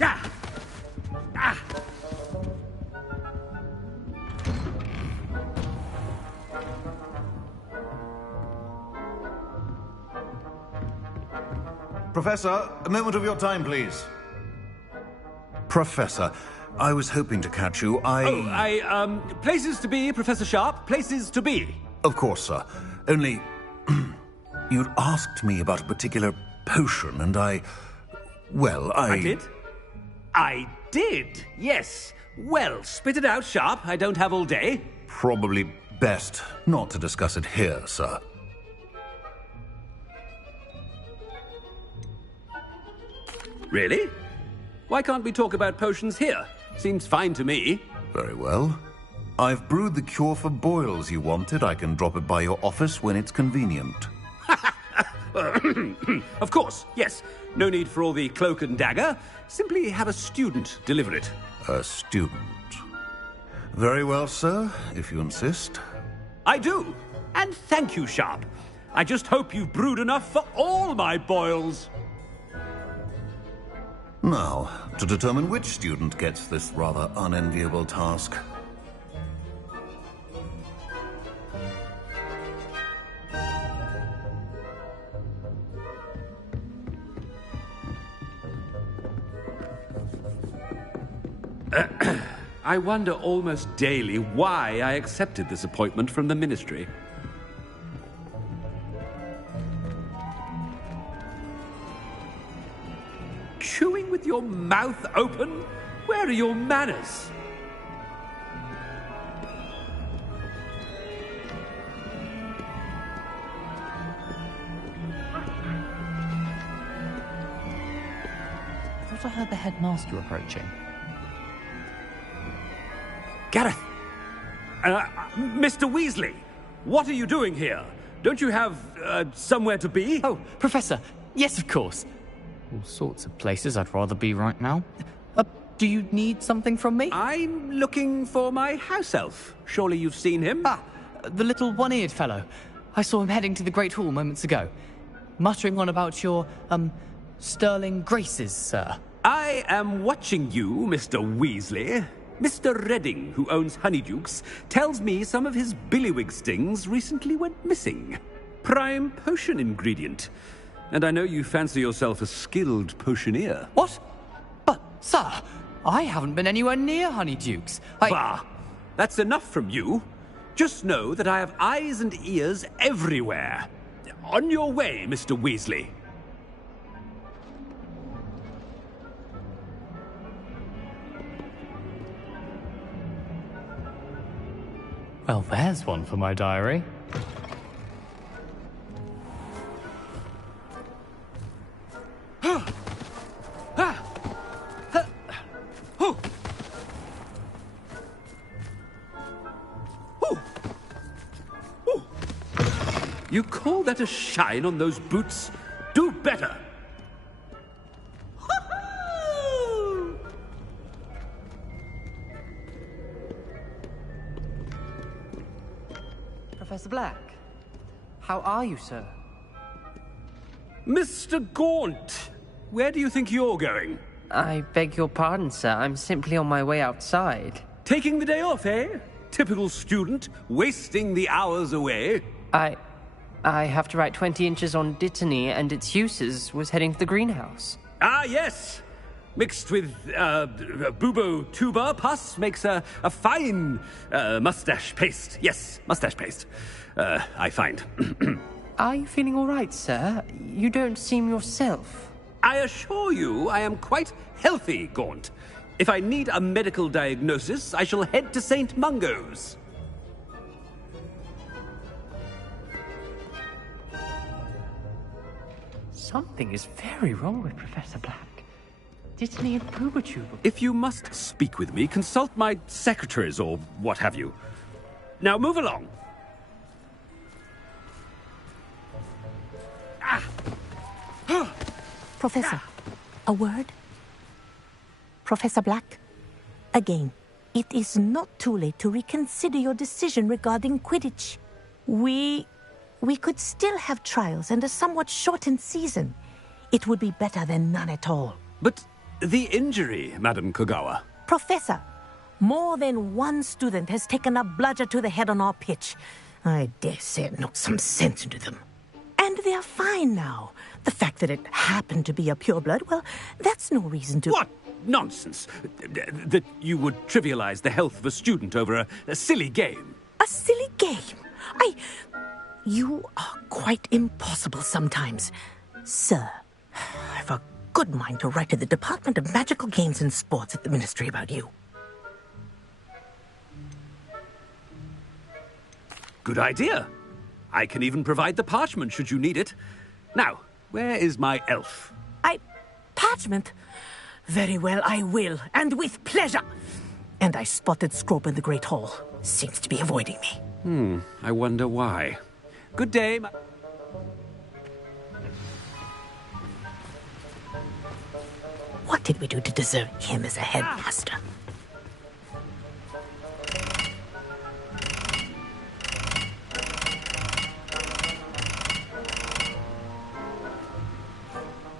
Ah! Ah! Professor, a moment of your time, please. Professor, I was hoping to catch you. Places to be, Professor Sharp, places to be. Of course, sir. Only, you'd asked me about a particular potion, and I did? I did, yes. Well, spit it out, Sharp. I don't have all day. Probably best not to discuss it here, sir. Really? Why can't we talk about potions here? Seems fine to me. Very well. I've brewed the cure for boils you wanted. I can drop it by your office when it's convenient. Of course, yes. No need for all the cloak and dagger. Simply have a student deliver it. A student. Very well, sir, if you insist. I do. And thank you, Sharp. I just hope you've brewed enough for all my boils. Now, to determine which student gets this rather unenviable task. I wonder almost daily why I accepted this appointment from the ministry. Chewing with your mouth open? Where are your manners? I thought I heard the headmaster approaching. Gareth! Mr. Weasley, what are you doing here? Don't you have, somewhere to be? Oh, Professor, yes, of course. All sorts of places I'd rather be right now. Do you need something from me? I'm looking for my house elf. Surely you've seen him? Ah, the little one-eared fellow. I saw him heading to the Great Hall moments ago, muttering on about your, sterling graces, sir. I am watching you, Mr. Weasley. Mr. Redding, who owns Honeydukes, tells me some of his billywig stings recently went missing. Prime potion ingredient. And I know you fancy yourself a skilled potioneer. What? But, sir, I haven't been anywhere near Honeydukes. Bah! That's enough from you. Just know that I have eyes and ears everywhere. On your way, Mr. Weasley. Well, there's one for my diary. You call that a shine on those boots? Do better! Professor Black, how are you, sir? Mr. Gaunt, where do you think you're going? I beg your pardon, sir. I'm simply on my way outside. Taking the day off, eh? Typical student, wasting the hours away. I have to write 20 inches on Dittany and its uses. Was heading to the greenhouse. Ah, yes! Mixed with, bubo tuber pus makes a fine, mustache paste. Yes, mustache paste. I find. Are you feeling all right, sir? You don't seem yourself. I assure you I am quite healthy, Gaunt. If I need a medical diagnosis, I shall head to St. Mungo's. Something is very wrong with Professor Black. Dittany and Boobatube. If you must speak with me, consult my secretaries or what have you. Now move along. Professor, a word? Professor Black, again, it is not too late to reconsider your decision regarding Quidditch. We could still have trials and a somewhat shortened season. It would be better than none at all. But the injury, Madam Kogawa. Professor, more than one student has taken a bludger to the head on our pitch. I dare say it knocked some sense into them. And they're fine now. The fact that it happened to be a pureblood, well, that's no reason to... What nonsense! That you would trivialize the health of a student over a silly game. A silly game? You are quite impossible sometimes. Sir, I've a good mind to write to the Department of Magical Games and Sports at the Ministry about you. Good idea. I can even provide the parchment should you need it. Now, where is my elf? Parchment? Very well, I will, and with pleasure. And I spotted Scrope in the Great Hall. Seems to be avoiding me. I wonder why. Good day, What did we do to deserve him as a headmaster?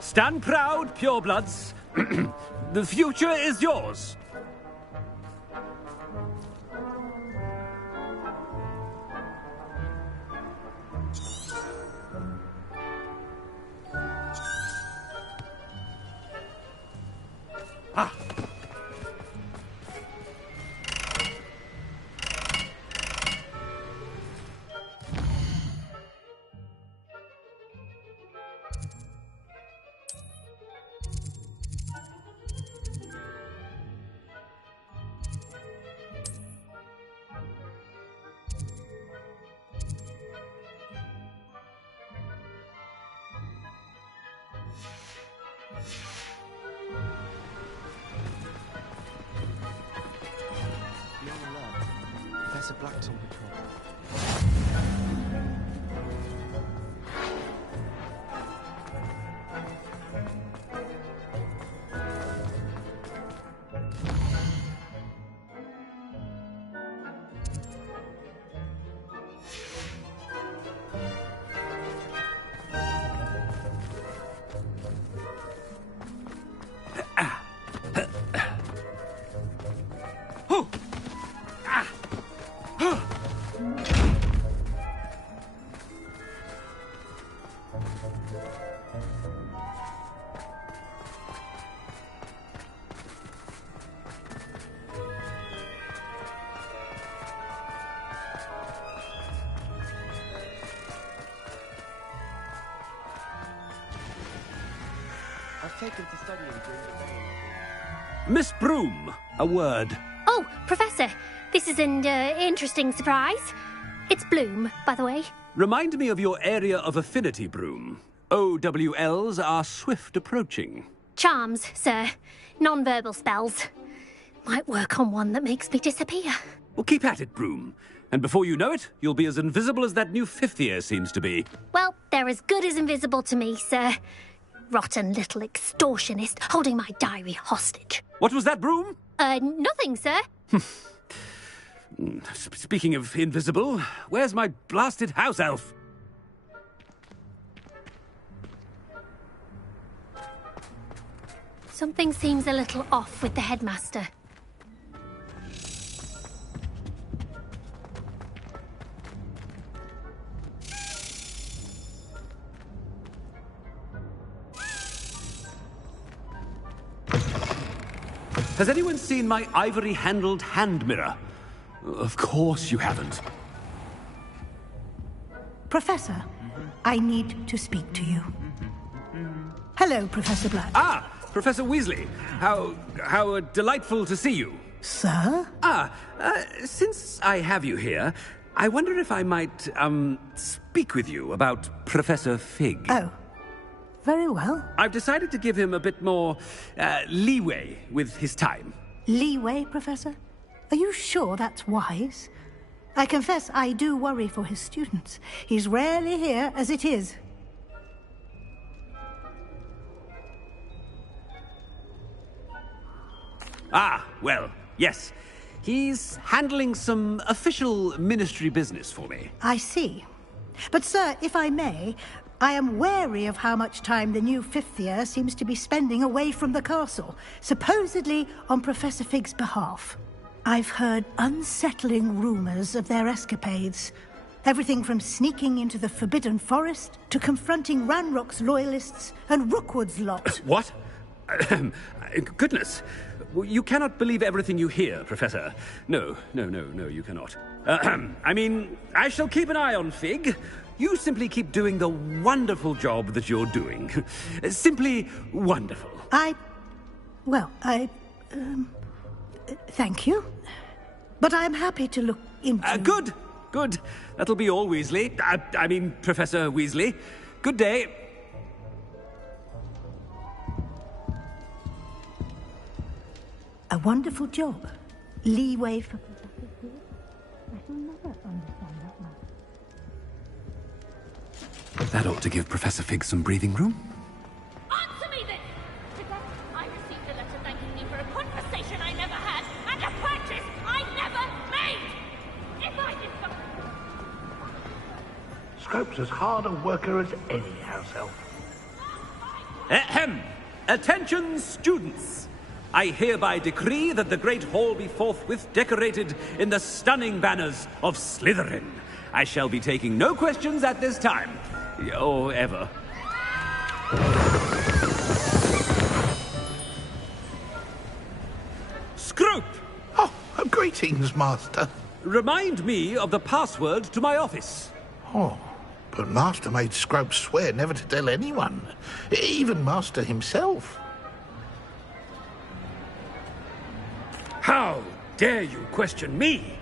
Stand proud, purebloods. The future is yours. Professor Black told me to. I've taken to studying during the day. Miss Broom, a word. Oh, Professor, this is an interesting surprise. It's Bloom, by the way. Remind me of your area of affinity, Broom. OWLs are swift approaching. Charms, sir. Non-verbal spells. Might work on one that makes me disappear. Well, keep at it, Broom. And before you know it, you'll be as invisible as that new fifth year seems to be. Well, they're as good as invisible to me, sir. Rotten little extortionist holding my diary hostage. What was that, Broom? Nothing, sir. Speaking of invisible, where's my blasted house elf? Something seems a little off with the headmaster. Has anyone seen my ivory-handled hand mirror? Of course you haven't. Professor, I need to speak to you. Hello, Professor Black. Ah, Professor Weasley. How delightful to see you. Sir? Since I have you here, I wonder if I might, speak with you about Professor Fig. Oh, very well. I've decided to give him a bit more, leeway with his time. Leeway, Professor? Are you sure that's wise? I confess I do worry for his students. He's rarely here as it is. Ah, well, yes. He's handling some official ministry business for me. I see. But, sir, if I may, I am wary of how much time the new fifth year seems to be spending away from the castle, supposedly on Professor Fig's behalf. I've heard unsettling rumors of their escapades. Everything from sneaking into the Forbidden Forest to confronting Ranrock's loyalists and Rookwood's lot. What? Goodness. You cannot believe everything you hear, Professor. No, you cannot. I mean, I shall keep an eye on Fig. You simply keep doing the wonderful job that you're doing. Simply wonderful. Thank you. But I'm happy to look into... Good. That'll be all, Weasley. I mean, Professor Weasley. Good day. A wonderful job. Leeway for... I shall never understand that much. That ought to give Professor Fig some breathing room. Answer me this! Today, I received a letter thanking me for a conversation I never had and a purchase I never made! If I did something... Scrope's as hard a worker as any house elf. Ahem! Attention, students! I hereby decree that the Great Hall be forthwith decorated in the stunning banners of Slytherin. I shall be taking no questions at this time. Or ever. Scrope! Oh, greetings, Master. Remind me of the password to my office. Oh, but Master made Scrope swear never to tell anyone, even Master himself. How dare you question me?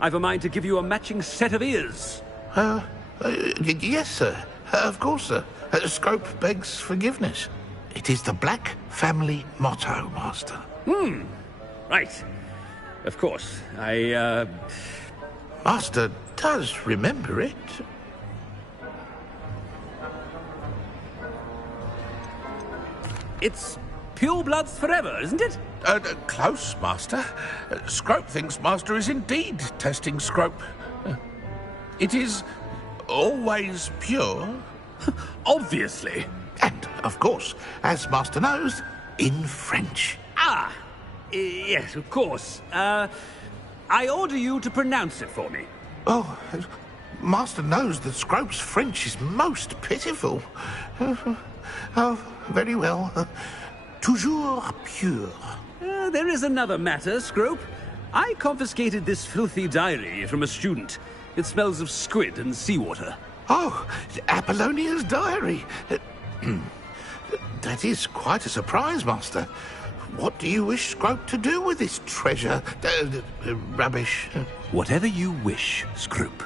I've a mind to give you a matching set of ears. Yes, sir. Of course, sir. Scrope begs forgiveness. It is the Black family motto, Master. Right. Of course. Master does remember it. It's purebloods forever, isn't it? Close, Master. Scrope thinks Master is indeed testing Scrope. It is always pure. Obviously. And, of course, as Master knows, in French. Yes, of course. I order you to pronounce it for me. Oh, Master knows that Scrope's French is most pitiful. Oh, very well. Toujours pure. There is another matter, Scrope. I confiscated this filthy diary from a student. It smells of squid and seawater. Oh, Apollonia's diary. That is quite a surprise, Master. What do you wish Scrope to do with this treasure? Rubbish. Whatever you wish, Scrope.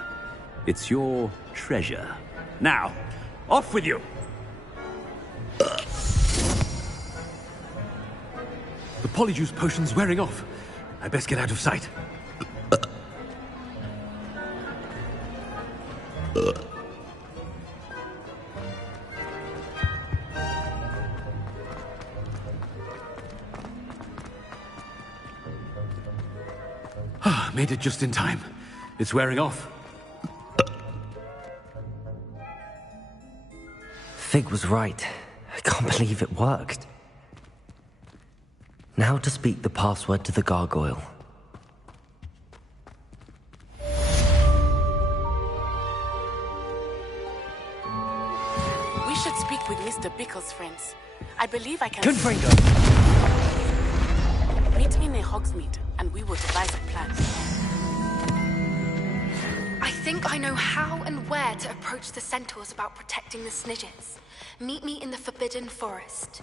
It's your treasure. Now, off with you. The polyjuice potion's wearing off. I best get out of sight. Made it just in time. It's wearing off. Fig was right. I can't believe it worked. Now to speak the password to the gargoyle. We should speak with Mr. Bickle's friends. I believe I can... Confringo! Meet me near Hogsmeade, and we will devise a plan. I think I know how and where to approach the centaurs about protecting the Snidgets. Meet me in the Forbidden Forest.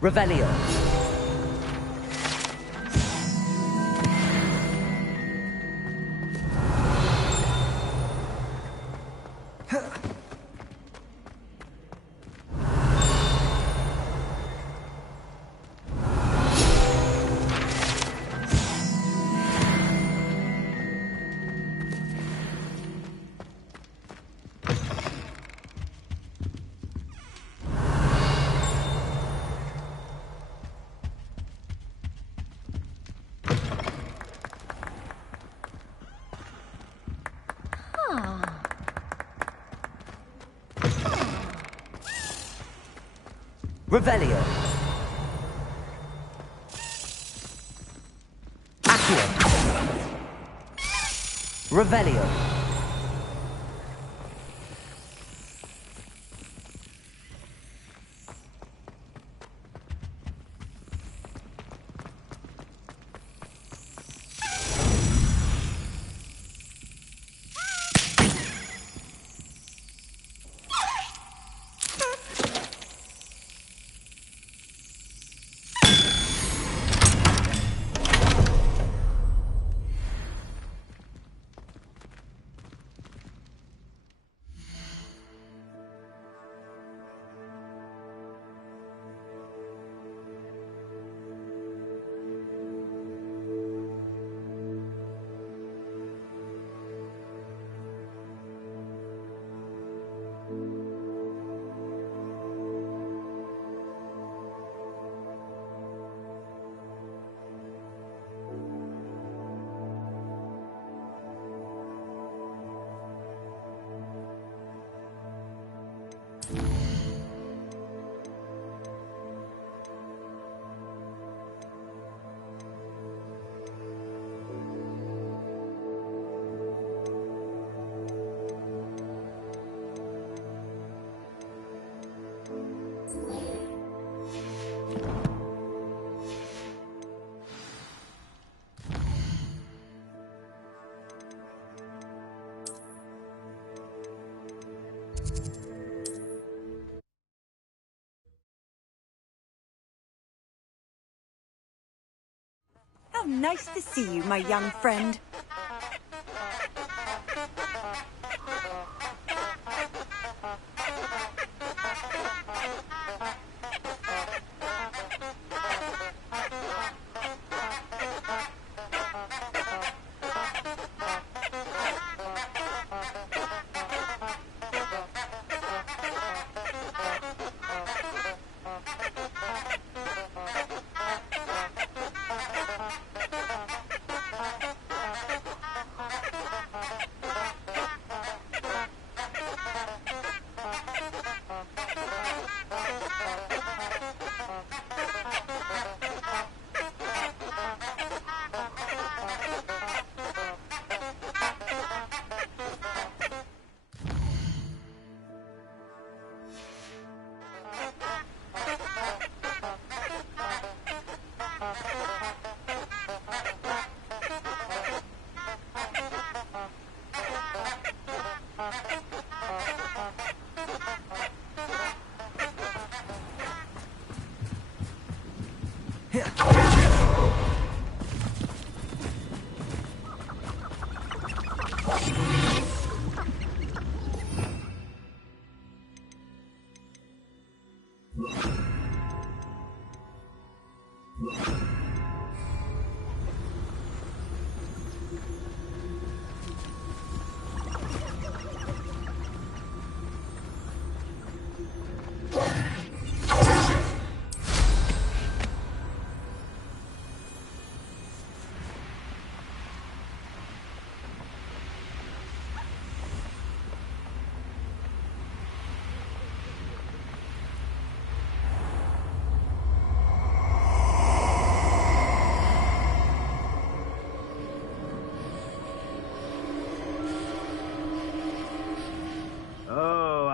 Revelio. Revelio. Accio. Revelio. How nice to see you, my young friend.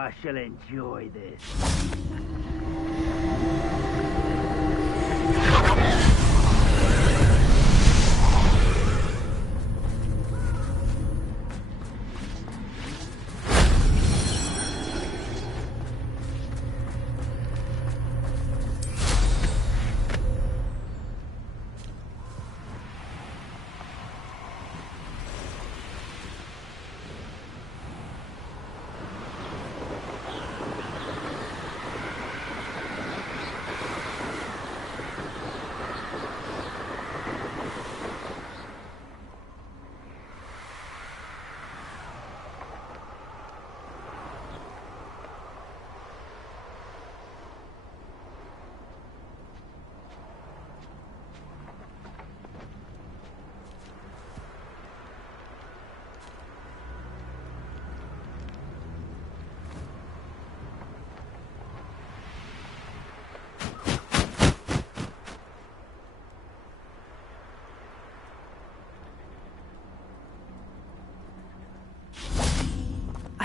I shall enjoy this.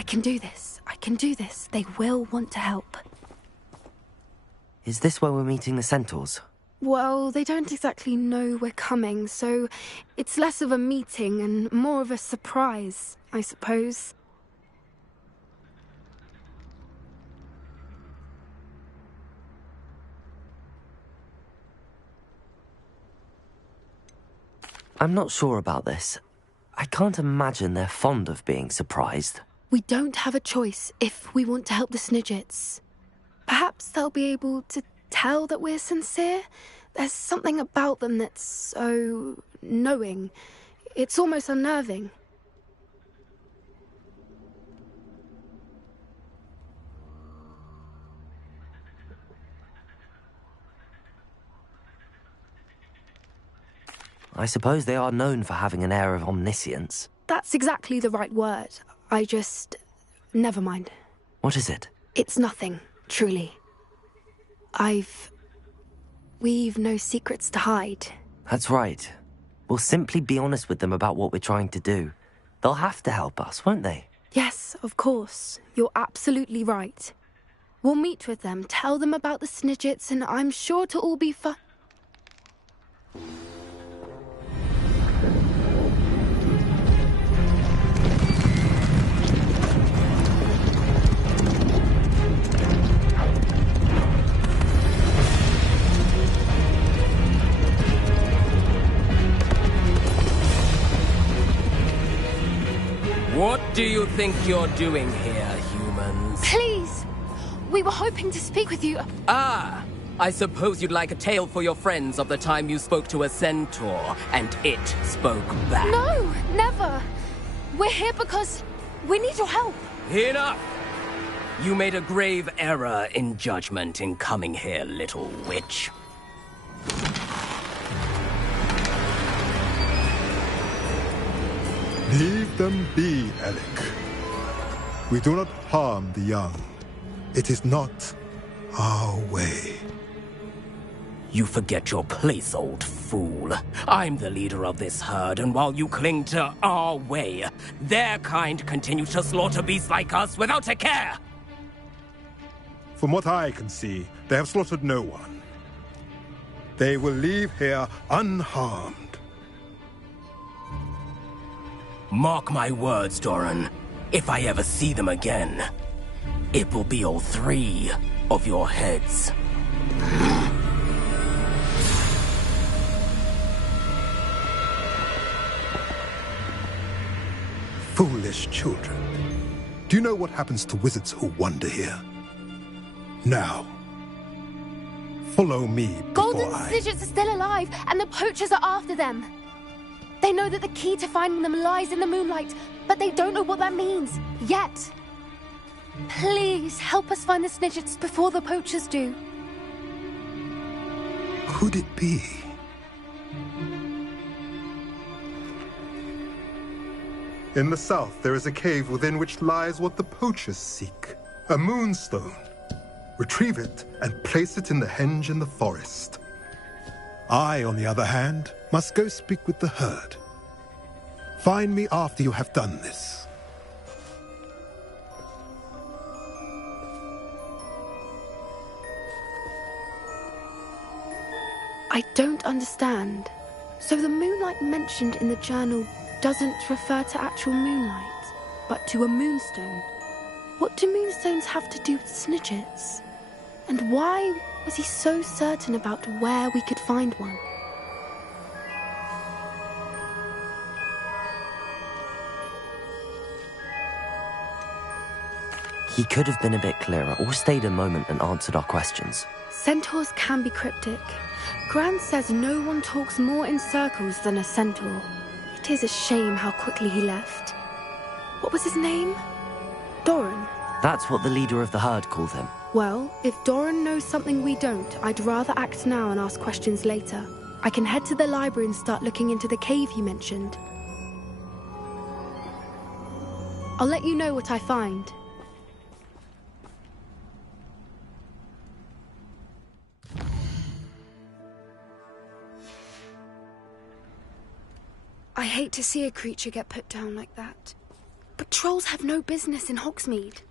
can do this. I can do this. They will want to help. Is this where we're meeting the centaurs? Well, they don't exactly know we're coming, so it's less of a meeting and more of a surprise, I suppose. I'm not sure about this. I can't imagine they're fond of being surprised. We don't have a choice if we want to help the Snidgets. Perhaps they'll be able to tell that we're sincere. There's something about them that's so knowing. It's almost unnerving. I suppose they are known for having an air of omniscience. That's exactly the right word. Never mind. What is it? It's nothing, truly. We've no secrets to hide. That's right. We'll simply be honest with them about what we're trying to do. They'll have to help us, won't they? Yes, of course. You're absolutely right. We'll meet with them, tell them about the Snidgets, and I'm sure to all be fun. What do you think you're doing here, humans? Please! We were hoping to speak with you. Ah! I suppose you'd like a tale for your friends of the time you spoke to a centaur, and it spoke back. No, never! We're here because we need your help. Enough! You made a grave error in judgment in coming here, little witch. Leave them be, Alec. We do not harm the young. It is not our way. You forget your place, old fool. I'm the leader of this herd, and while you cling to our way, their kind continue to slaughter beasts like us without a care! From what I can see, they have slaughtered no one. They will leave here unharmed. Mark my words, Doran. If I ever see them again, it will be all 3 of your heads. Foolish children. Do you know what happens to wizards who wander here? Now, follow me Golden Snidgets are still alive, and the poachers are after them. They know that the key to finding them lies in the moonlight, but they don't know what that means, yet. Please, help us find the Snidgets before the poachers do. Could it be? In the south, there is a cave within which lies what the poachers seek. A moonstone. Retrieve it and place it in the henge in the forest. I, on the other hand, must go speak with the herd. Find me after you have done this. I don't understand. So the moonlight mentioned in the journal doesn't refer to actual moonlight, but to a moonstone. What do moonstones have to do with Snidgets? And why was he so certain about where we could find one? He could have been a bit clearer, or stayed a moment and answered our questions. Centaurs can be cryptic. Gran says no one talks more in circles than a centaur. It is a shame how quickly he left. What was his name? Doran? That's what the leader of the herd called him. Well, if Doran knows something we don't, I'd rather act now and ask questions later. I can head to the library and start looking into the cave you mentioned. I'll let you know what I find. I hate to see a creature get put down like that. But trolls have no business in Hogsmeade.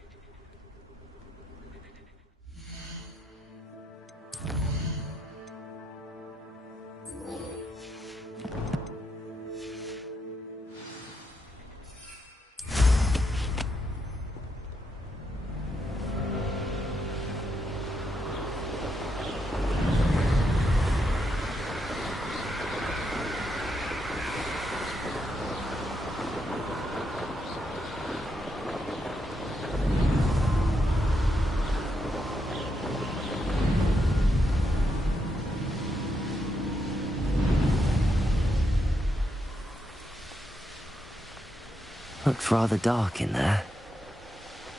Looks rather dark in there.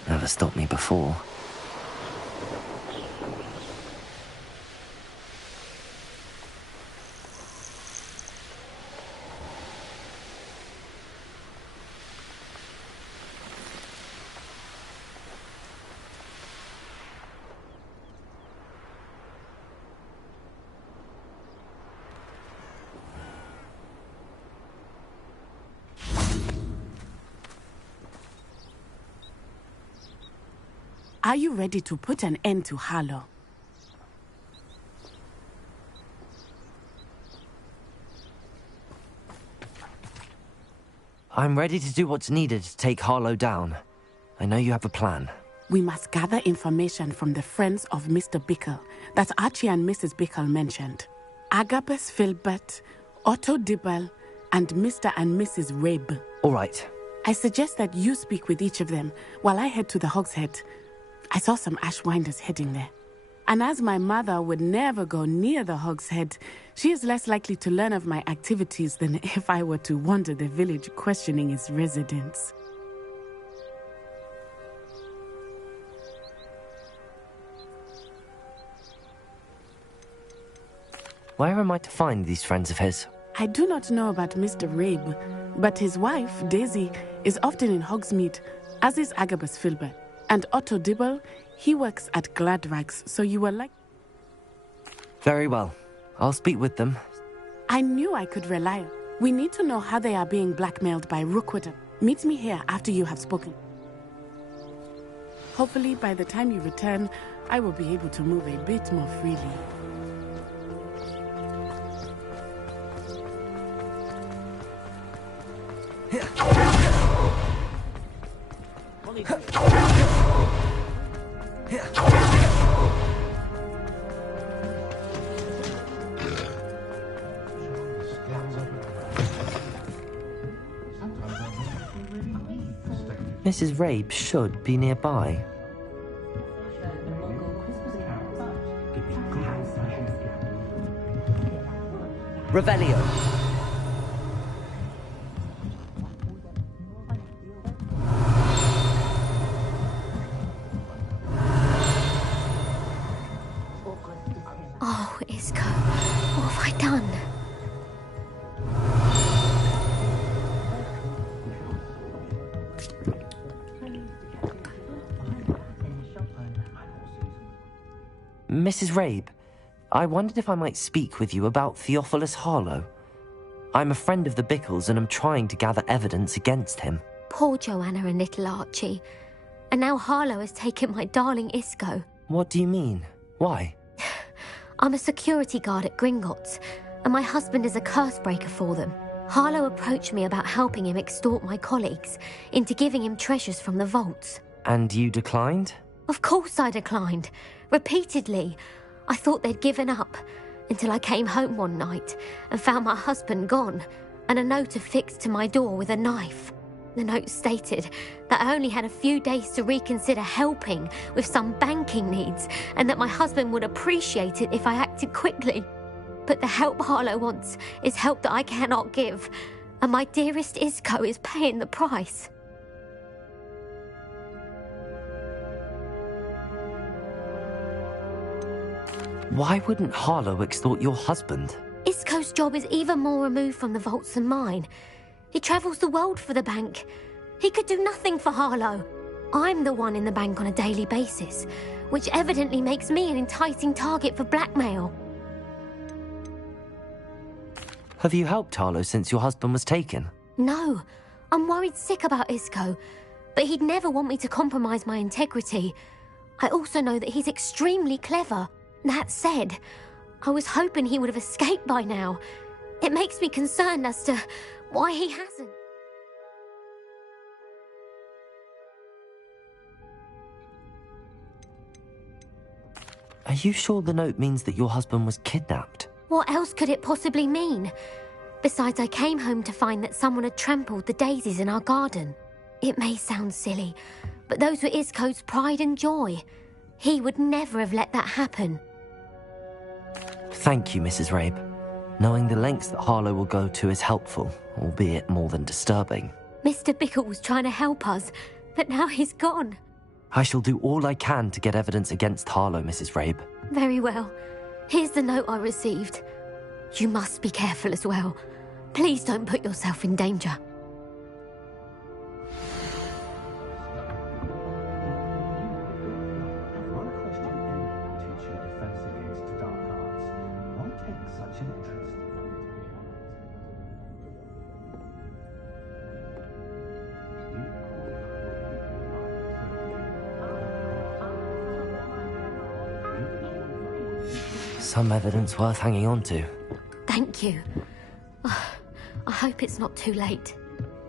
Never stopped me before. Are you ready to put an end to Harlow? I'm ready to do what's needed to take Harlow down. I know you have a plan. We must gather information from the friends of Mr. Bickle that Archie and Mrs. Bickle mentioned. Agabus Filbert, Otto Dibble, and Mr. and Mrs. Rabe. All right. I suggest that you speak with each of them while I head to the Hogshead. I saw some Ashwinders heading there. And as my mother would never go near the Hogshead, she is less likely to learn of my activities than if I were to wander the village questioning its residents. Where am I to find these friends of his? I do not know about Mr. Rabe, but his wife, Daisy, is often in Hogsmeade, as is Agabus Filbert. And Otto Dibble, he works at Gladrags, so you were like... Very well. I'll speak with them. I knew I could rely on. We need to know how they are being blackmailed by Rookwood. Meet me here after you have spoken. Hopefully, by the time you return, I will be able to move a bit more freely. Mrs. Rabe should be nearby. Revelio. Oh, Isco, what have I done? Mrs. Rabe, I wondered if I might speak with you about Theophilus Harlow. I'm a friend of the Bickles and am trying to gather evidence against him. Poor Joanna and little Archie. And now Harlow has taken my darling Isco. What do you mean? Why? I'm a security guard at Gringotts, and my husband is a curse breaker for them. Harlow approached me about helping him extort my colleagues into giving him treasures from the vaults. And you declined? Of course I declined. Repeatedly. I thought they'd given up, until I came home one night and found my husband gone, and a note affixed to my door with a knife. The note stated that I only had a few days to reconsider helping with some banking needs, and that my husband would appreciate it if I acted quickly. But the help Harlow wants is help that I cannot give, and my dearest Isco is paying the price. Why wouldn't Harlow extort your husband? Isco's job is even more removed from the vaults than mine. He travels the world for the bank. He could do nothing for Harlow. I'm the one in the bank on a daily basis, which evidently makes me an enticing target for blackmail. Have you helped Harlow since your husband was taken? No, I'm worried sick about Isco, but he'd never want me to compromise my integrity. I also know that he's extremely clever. That said, I was hoping he would have escaped by now. It makes me concerned as to why he hasn't. Are you sure the note means that your husband was kidnapped? What else could it possibly mean? Besides, I came home to find that someone had trampled the daisies in our garden. It may sound silly, but those were Isco's pride and joy. He would never have let that happen. Thank you, Mrs. Rabe. Knowing the lengths that Harlow will go to is helpful, albeit more than disturbing. Mr. Bickle was trying to help us, but now he's gone. I shall do all I can to get evidence against Harlow, Mrs. Rabe. Very well. Here's the note I received. You must be careful as well. Please don't put yourself in danger. Some evidence worth hanging on to. Thank you. I hope it's not too late.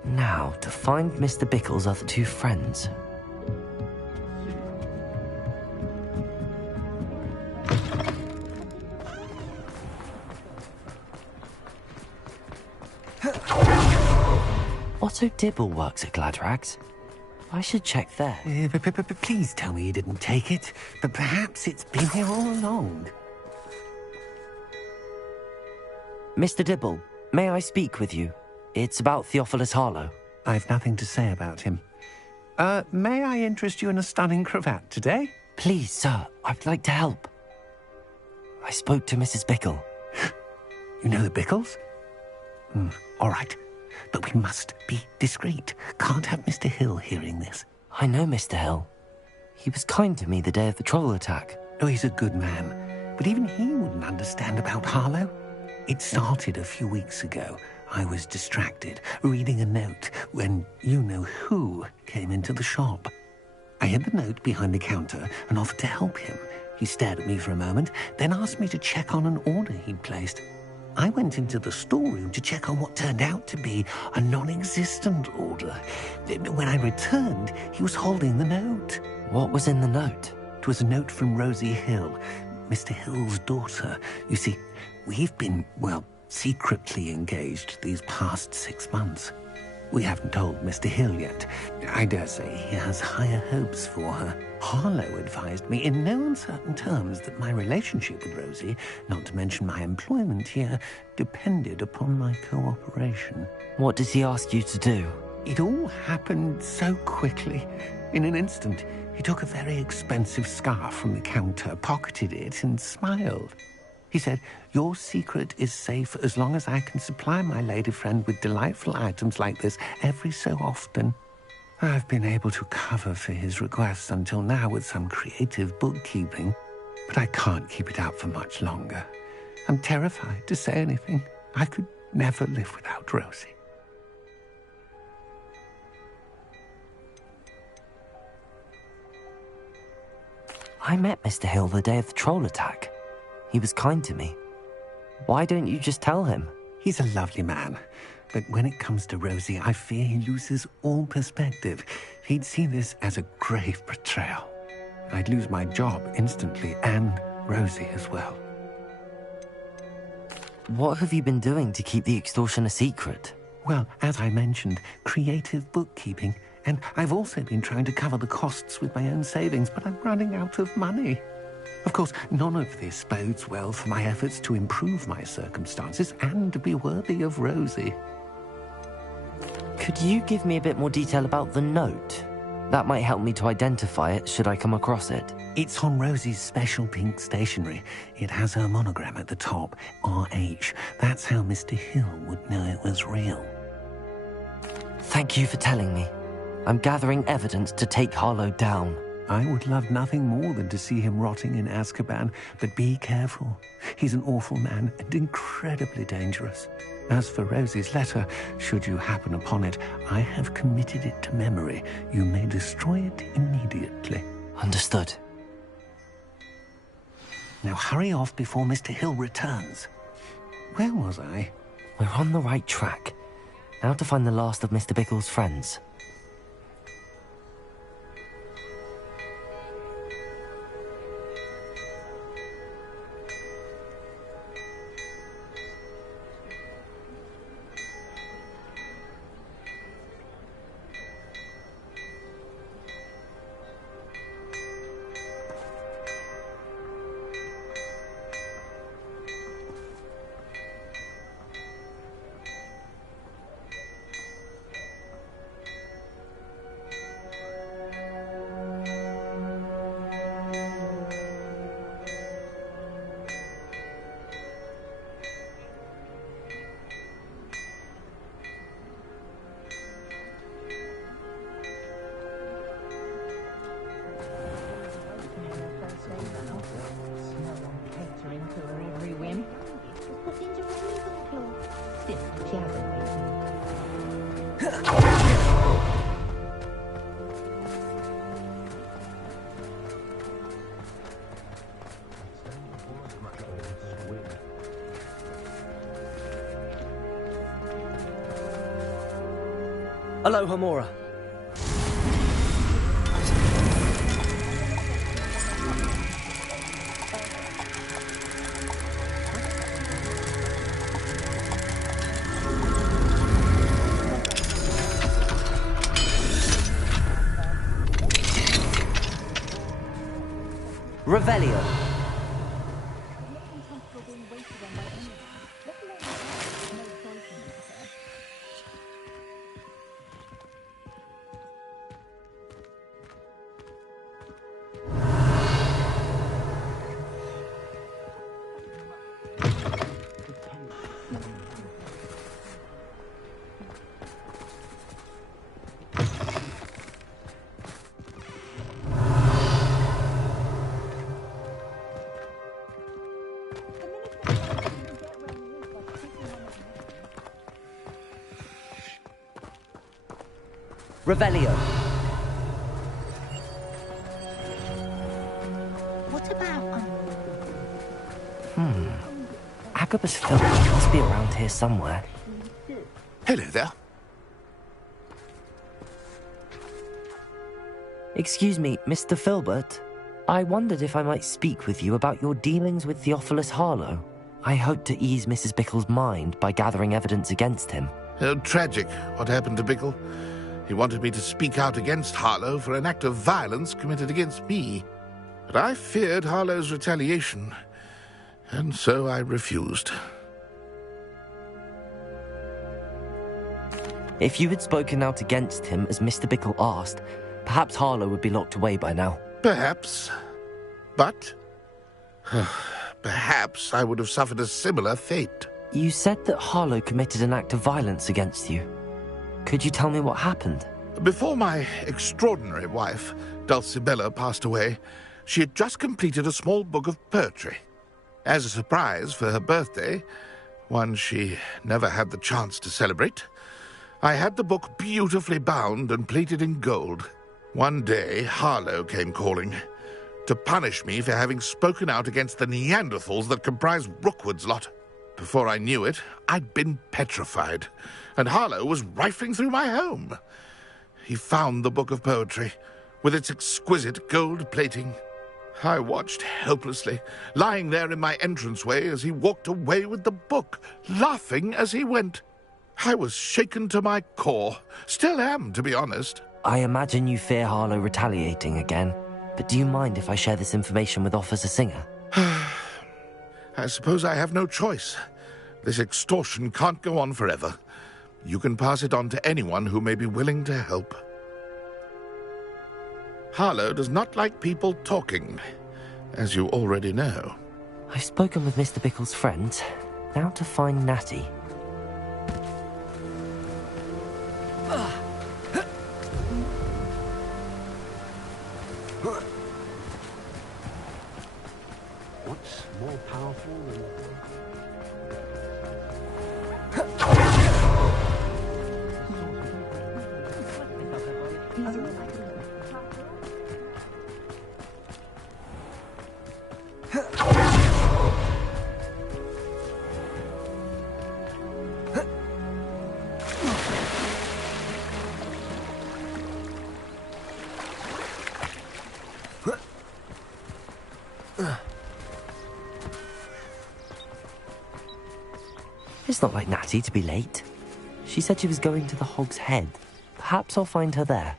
Now, to find Mr. Bickle's other two friends. Otto Dibble works at Gladrags. I should check there. Please tell me you didn't take it, but perhaps it's been here all along. Mr. Dibble, may I speak with you? It's about Theophilus Harlow. I've nothing to say about him. May I interest you in a stunning cravat today? Please, sir, I'd like to help. I spoke to Mrs. Bickle. You know the Bickles? All right. But we must be discreet. Can't have Mr. Hill hearing this. I know Mr. Hill. He was kind to me the day of the troll attack. Oh, he's a good man. But even he wouldn't understand about Harlow. It started a few weeks ago. I was distracted, reading a note, when you-know-who came into the shop. I hid the note behind the counter and offered to help him. He stared at me for a moment, then asked me to check on an order he'd placed. I went into the storeroom to check on what turned out to be a non-existent order. When I returned, he was holding the note. What was in the note? It was a note from Rosie Hill, Mr. Hill's daughter. You see, we've been, secretly engaged these past 6 months. We haven't told Mr. Hill yet. I dare say he has higher hopes for her. Harlow advised me in no uncertain terms that my relationship with Rosie, not to mention my employment here, depended upon my cooperation. What did he ask you to do? It all happened so quickly. In an instant, he took a very expensive scarf from the counter, pocketed it, and smiled. He said, "Your secret is safe as long as I can supply my lady friend with delightful items like this every so often." I've been able to cover for his requests until now with some creative bookkeeping, but I can't keep it up for much longer. I'm terrified to say anything. I could never live without Rosie. I met Mr. Hill the day of the troll attack. He was kind to me. Why don't you just tell him? He's a lovely man. But when it comes to Rosie, I fear he loses all perspective. He'd see this as a grave betrayal. I'd lose my job instantly, and Rosie as well. What have you been doing to keep the extortion a secret? Well, as I mentioned, creative bookkeeping. And I've also been trying to cover the costs with my own savings, but I'm running out of money. Of course, none of this bodes well for my efforts to improve my circumstances and to be worthy of Rosie. Could you give me a bit more detail about the note? That might help me to identify it should I come across it. It's on Rosie's special pink stationery. It has her monogram at the top, RH. That's how Mr. Hill would know it was real. Thank you for telling me. I'm gathering evidence to take Harlow down. I would love nothing more than to see him rotting in Azkaban, but be careful. He's an awful man and incredibly dangerous. As for Rosie's letter, should you happen upon it, I have committed it to memory. You may destroy it immediately. Understood. Now hurry off before Mr. Hill returns. Where was I? We're on the right track. Now to find the last of Mr. Bickle's friends. Aloha, Mora. Revelio. Revelio. What about... Agabus Filbert must be around here somewhere. Hello there. Excuse me, Mr. Filbert. I wondered if I might speak with you about your dealings with Theophilus Harlow. I hoped to ease Mrs. Bickle's mind by gathering evidence against him. Oh, tragic what happened to Bickle. He wanted me to speak out against Harlow for an act of violence committed against me. But I feared Harlow's retaliation, and so I refused. If you had spoken out against him as Mr. Bickle asked, perhaps Harlow would be locked away by now. Perhaps. But perhaps I would have suffered a similar fate. You said that Harlow committed an act of violence against you. Could you tell me what happened? Before my extraordinary wife, Dulcibella, passed away, she had just completed a small book of poetry. As a surprise for her birthday, one she never had the chance to celebrate, I had the book beautifully bound and plated in gold. One day, Harlow came calling to punish me for having spoken out against the Neanderthals that comprise Rookwood's lot. Before I knew it, I'd been petrified, and Harlow was rifling through my home. He found the book of poetry, with its exquisite gold plating. I watched helplessly, lying there in my entranceway as he walked away with the book, laughing as he went. I was shaken to my core. Still am, to be honest. I imagine you fear Harlow retaliating again, but do you mind if I share this information with Officer Singer? I suppose I have no choice. This extortion can't go on forever. You can pass it on to anyone who may be willing to help. Harlow does not like people talking, as you already know. I've spoken with Mr. Bickle's friends. Now to find Natty. What's more powerful than... It's not like Natty to be late. She said she was going to the Hog's Head. Perhaps I'll find her there.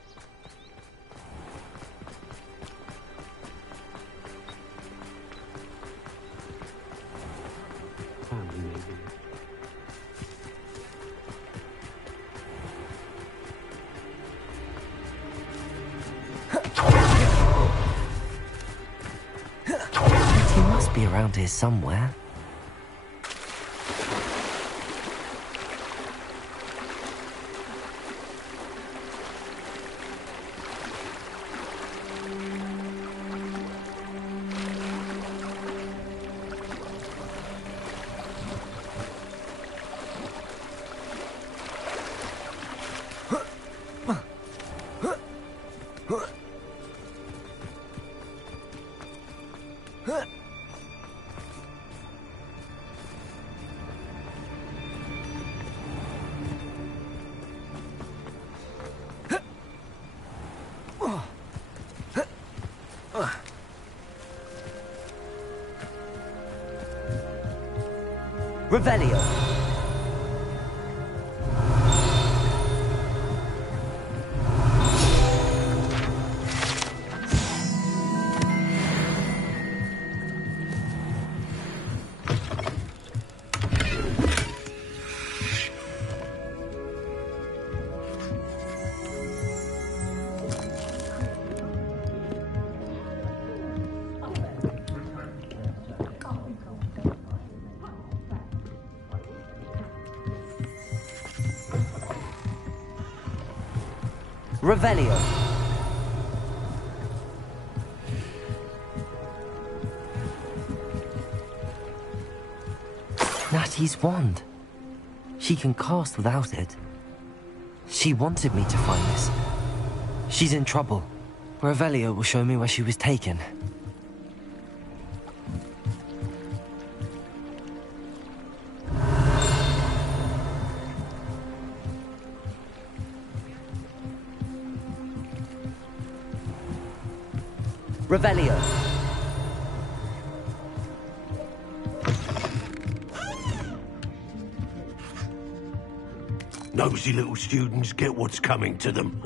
He must be around here somewhere. Revelio. Revelio. Natty's wand. She can cast without it. She wanted me to find this. She's in trouble. Revelio will show me where she was taken. Revelio. Nosy little students get what's coming to them.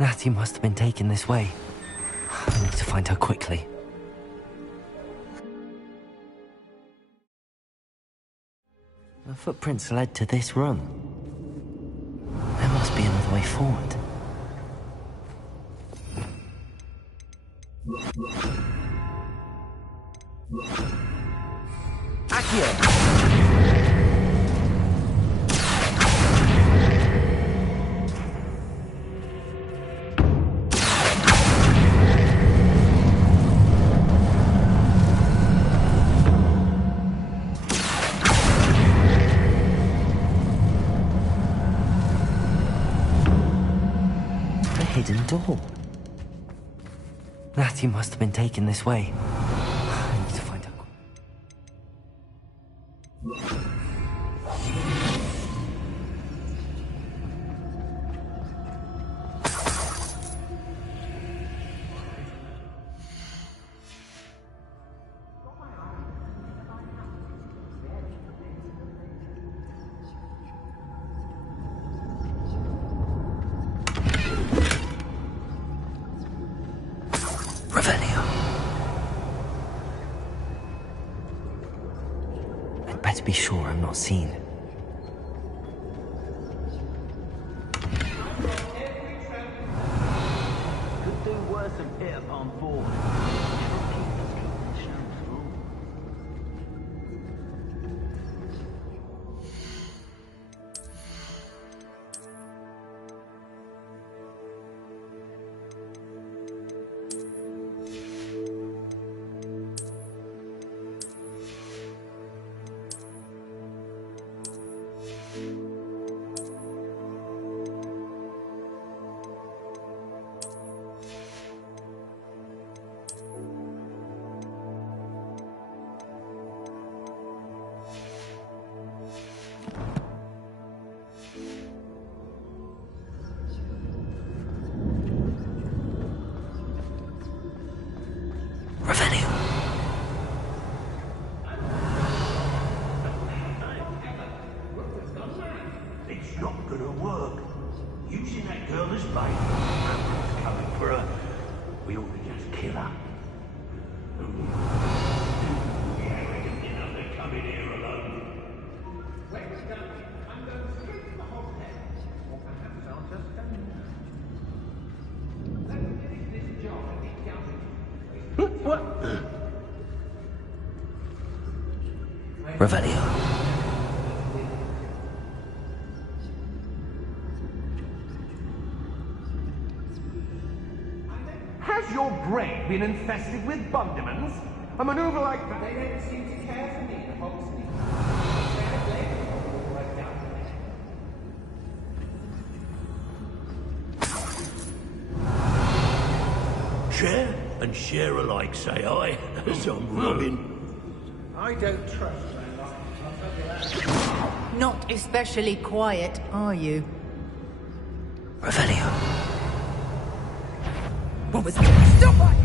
Natty must have been taken this way. I need to find her quickly. The footprints led to this room. There must be another way forward. Accio! Hidden door. Natty must have been taken this way. I need to find her. I'd better be sure I'm not seen. Could do worse than hit upon board. not gonna work. Using that girl as bait. Amber's coming for her. We ought to just kill her. Yeah, I reckon they're coming here alone. Where we going? I'm going straight to the hotel. Or perhaps I'll just stay now. Let's finish this job and get down. What? Revelio. Has your brain been infested with bundimans? A maneuver like that... They don't seem to care for me, the Hogsmeade. Share and share alike, say I, as I'm Robin. I don't trust that. Not especially quiet, are you? Revelio. What was that? Stop it!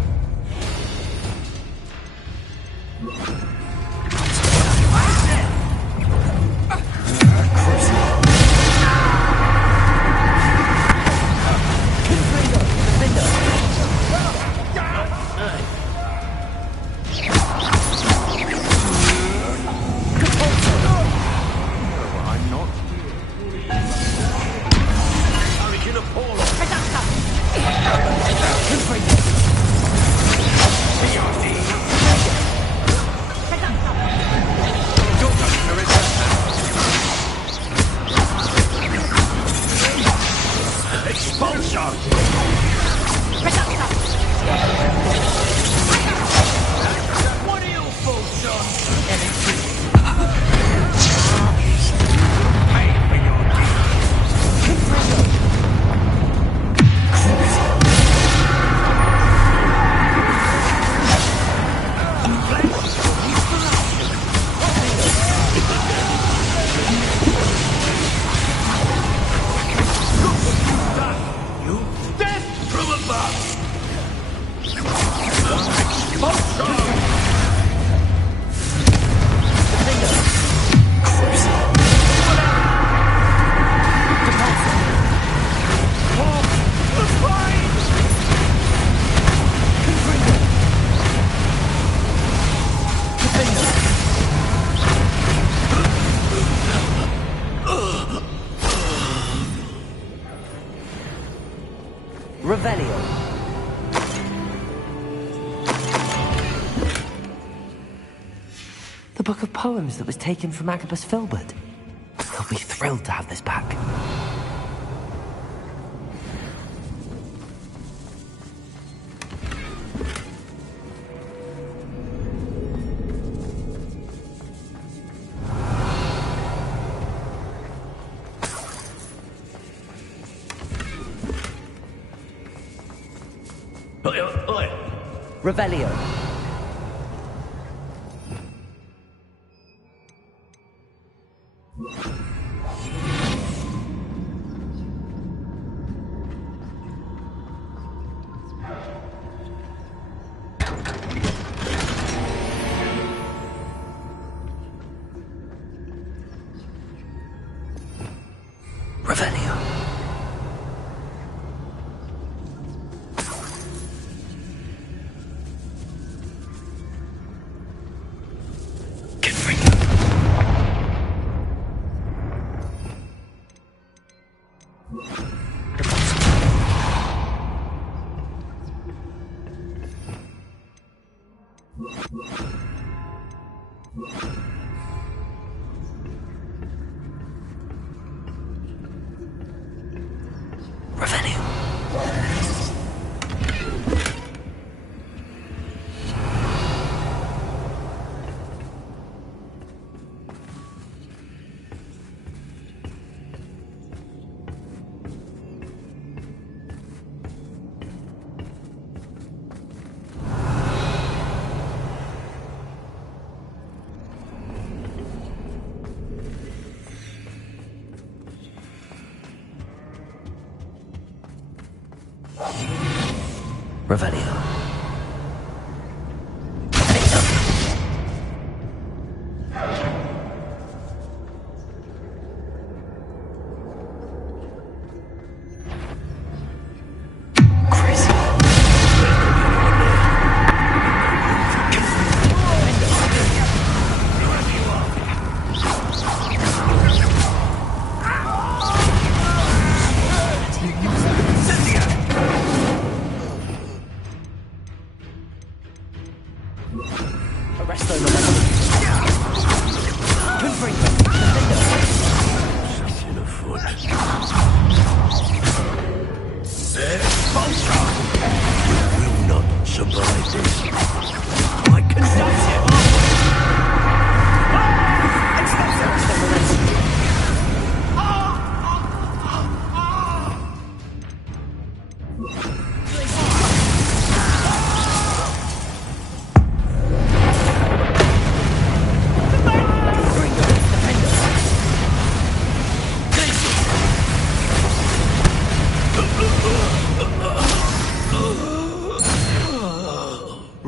Revelio. The book of poems that was taken from Agabus Filbert. He'll be thrilled to have this back. Revelio. Revelio. Revelio.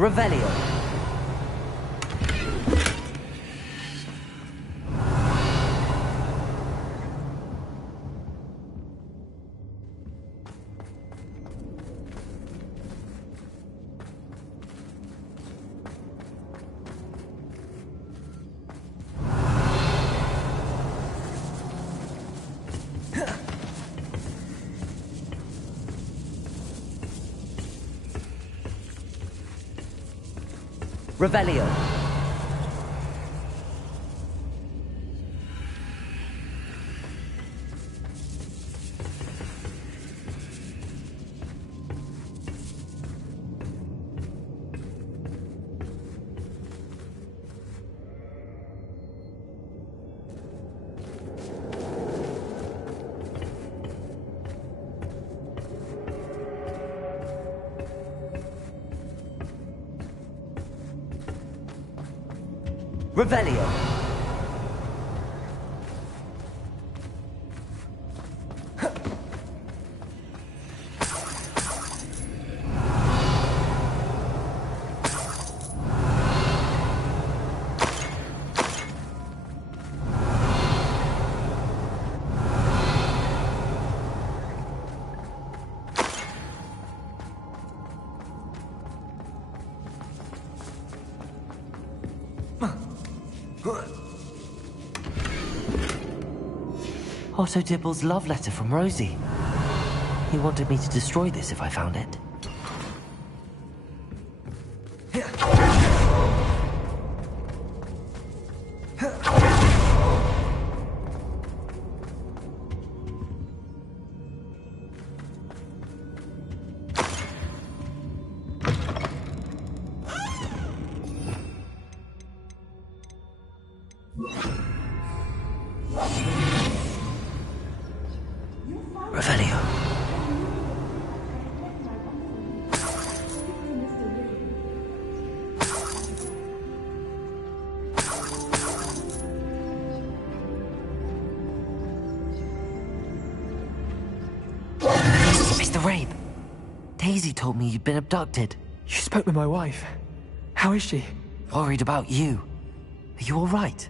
Revelio. Revelio. Revelio. Otto Dibble's love letter from Rosie. He wanted me to destroy this if I found it. Revelio. Mr. Rabe, Daisy told me you'd been abducted. You spoke with my wife. How is she? Worried about you. Are you all right?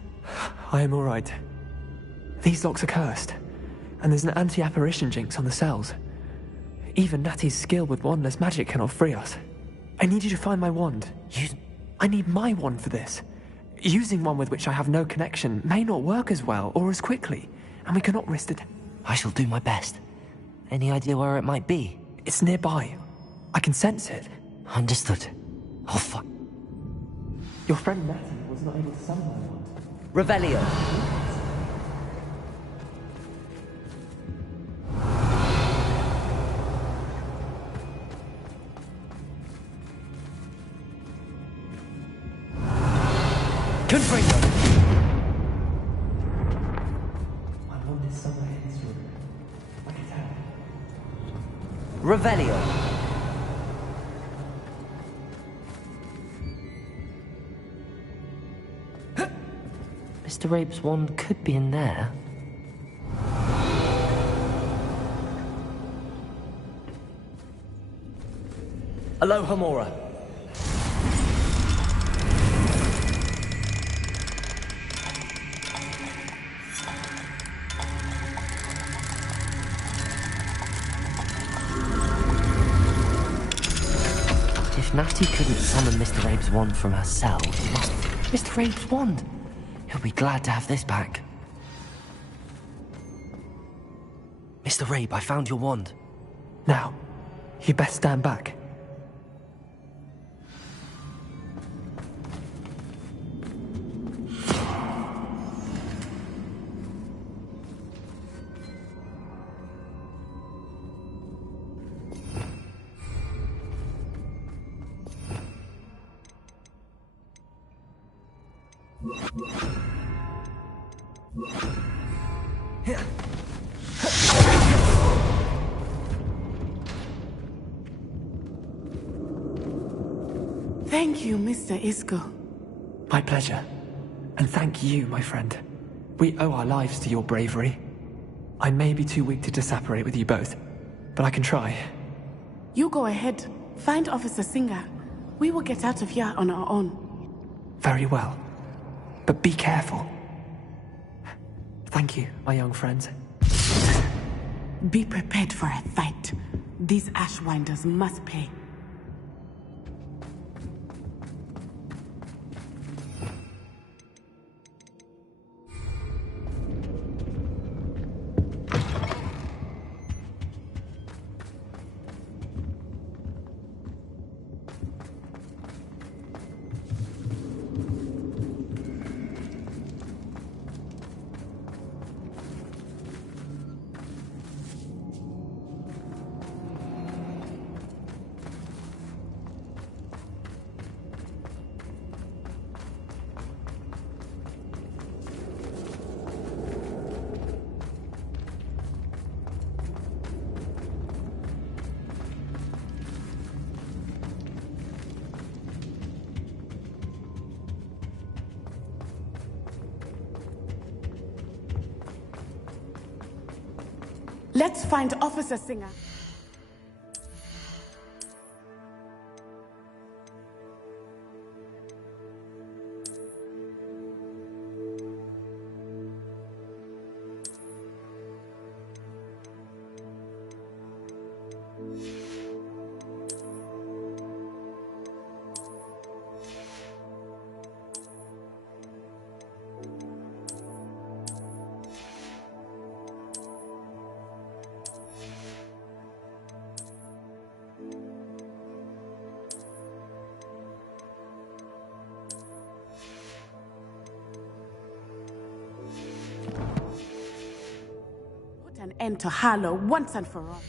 I am all right. These locks are cursed, and there's an anti-apparition jinx on the cells. Even Natty's skill with wandless magic cannot free us. I need you to find my wand. I need my wand for this. Using one with which I have no connection may not work as well or as quickly, and we cannot risk it. I shall do my best. Any idea where it might be? It's nearby. I can sense it. Understood. Oh, fuck. Your friend Natty was not able to summon my wand. Revelio. Confringo. My wand is somewhere in this room. I can tell. Revelio. Mr. Rabe's wand could be in there. Aloha Mora. If Natty couldn't summon Mr. Rabe's wand from her cell, it must be Mr. Rabe's wand. He'll be glad to have this back. Mr. Rabe, I found your wand. Now, you best stand back. Thank you, Mr. Isco. My pleasure. And thank you, my friend. We owe our lives to your bravery. I may be too weak to disapparate with you both, but I can try. You go ahead. Find Officer Singer. We will get out of here on our own. Very well. But be careful. Thank you, my young friends. Be prepared for a fight. These Ashwinders must pay. Let's find Officer Singer. An end to Harlow once and for all.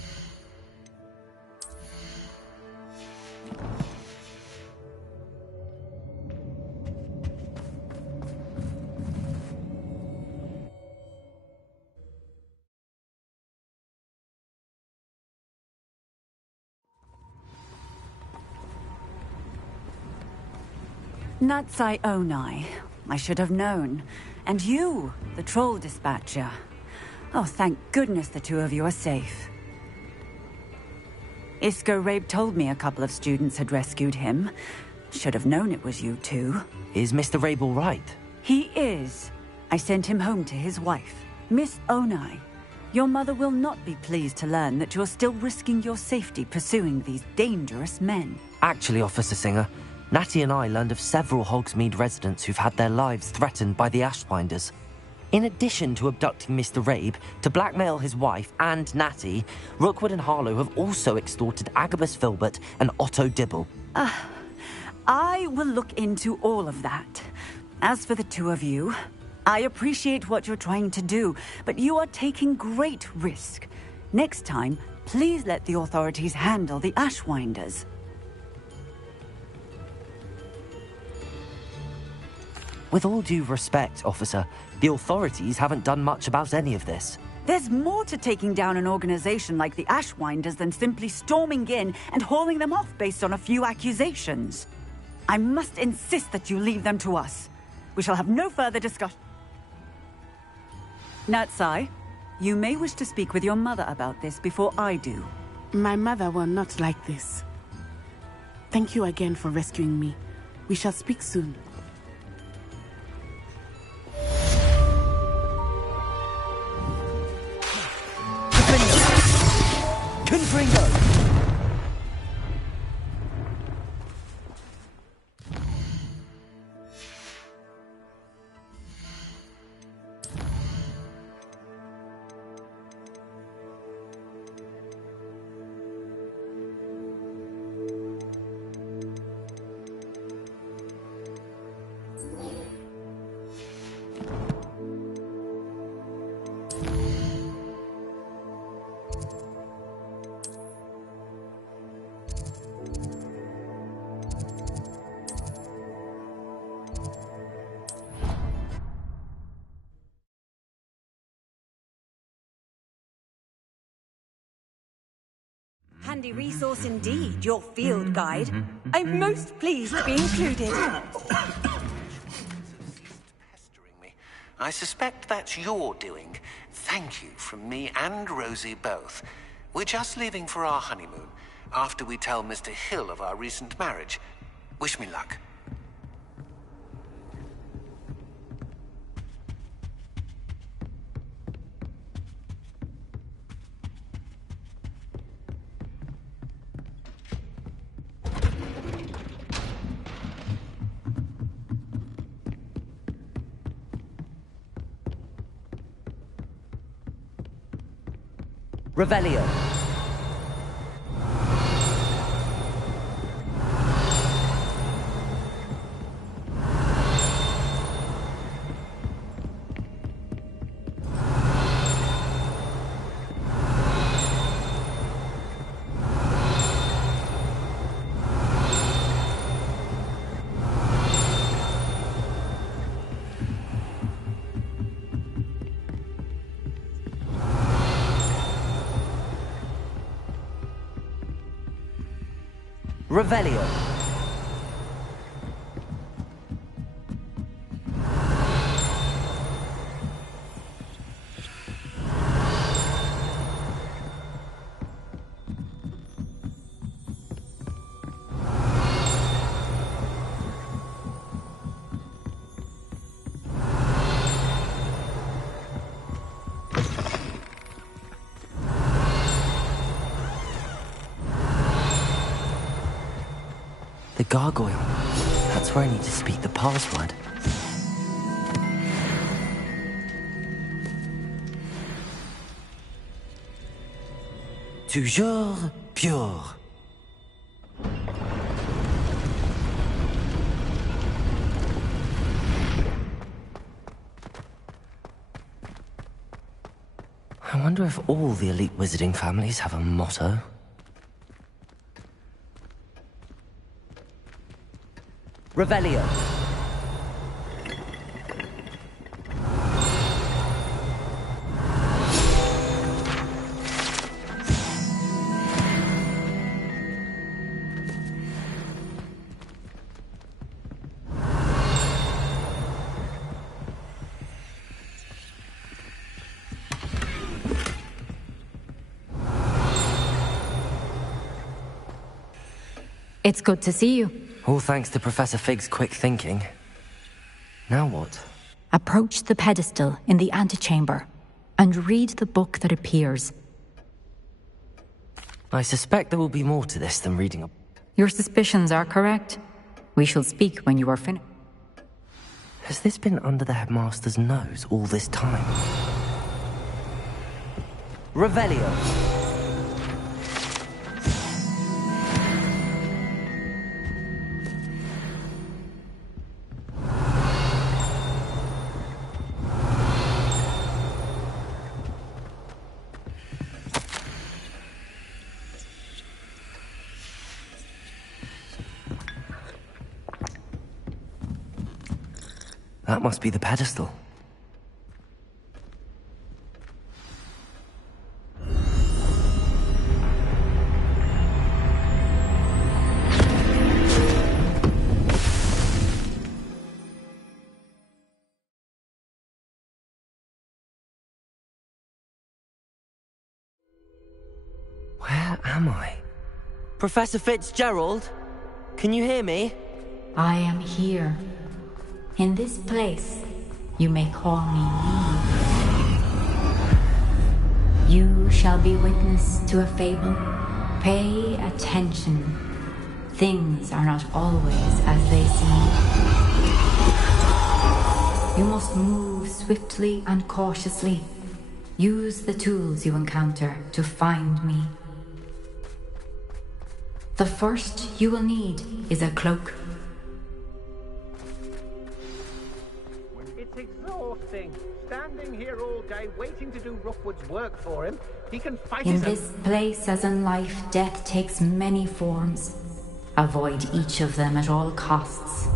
Natsai Onai. I should have known. And you, the troll dispatcher. Oh, thank goodness the two of you are safe. Isco Rabe told me a couple of students had rescued him. Should have known it was you two. Is Mr. Rabe all right? He is. I sent him home to his wife, Miss Onai. Your mother will not be pleased to learn that you're still risking your safety pursuing these dangerous men. Actually, Officer Singer, Natty and I learned of several Hogsmeade residents who've had their lives threatened by the Ashwinders. In addition to abducting Mr. Rabe to blackmail his wife and Natty, Rookwood and Harlow have also extorted Agabus Filbert and Otto Dibble. I will look into all of that. As for the two of you, I appreciate what you're trying to do, but you are taking great risk. Next time, please let the authorities handle the Ashwinders. With all due respect, officer, the authorities haven't done much about any of this. There's more to taking down an organization like the Ashwinders than simply storming in and hauling them off based on a few accusations. I must insist that you leave them to us. We shall have no further discussion. Natsai, you may wish to speak with your mother about this before I do. My mother will not like this. Thank you again for rescuing me. We shall speak soon. Confringo! Handy resource indeed, your field guide. I'm most pleased to be included. I suspect that's your doing. Thank you from me and Rosie both. We're just leaving for our honeymoon, after we tell Mr. Hill of our recent marriage. Wish me luck. Revelio. Revelio. The gargoyle. That's where I need to speak the password. Toujours pure. I wonder if all the elite wizarding families have a motto. Revelio. It's good to see you. All thanks to Professor Fig's quick thinking. Now what? Approach the pedestal in the antechamber and read the book that appears. I suspect there will be more to this than reading a... Your suspicions are correct. We shall speak when you are finished. Has this been under the headmaster's nose all this time? Revelio. That must be the pedestal. Where am I? Professor Fitzgerald? Can you hear me? I am here. In this place, you may call me Eve. You shall be witness to a fable. Pay attention. Things are not always as they seem. You must move swiftly and cautiously. Use the tools you encounter to find me. The first you will need is a cloak. It's exhausting. Standing here all day, waiting to do Rookwood's work for him. He can fight In his this place, as in life, death takes many forms. Avoid each of them at all costs.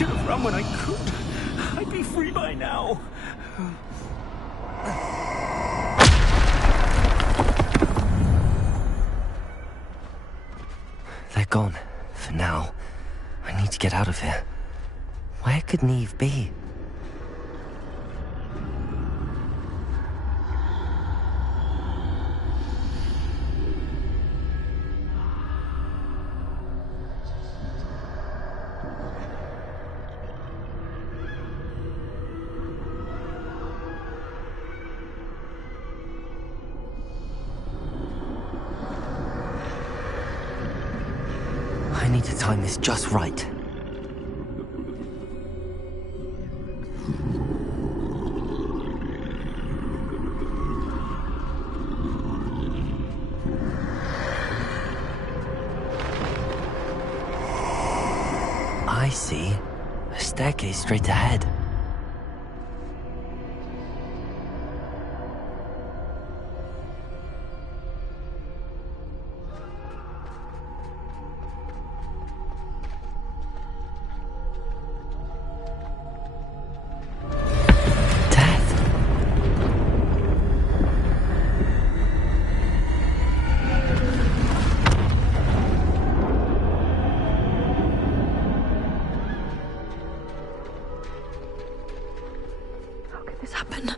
should have run when I could. I'd be free by now. They're gone. For now. I need to get out of here. Where could Neve be? I need to time this just right. I see. A staircase straight ahead. This happened.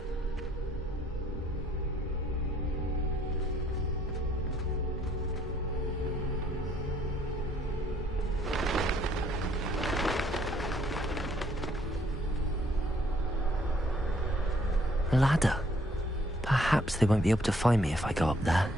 A ladder. Perhaps they won't be able to find me if I go up there.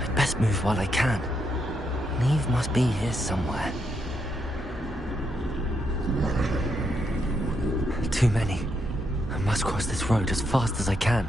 I'd best move while I can. Neve must be here somewhere. Too many. I must cross this road as fast as I can.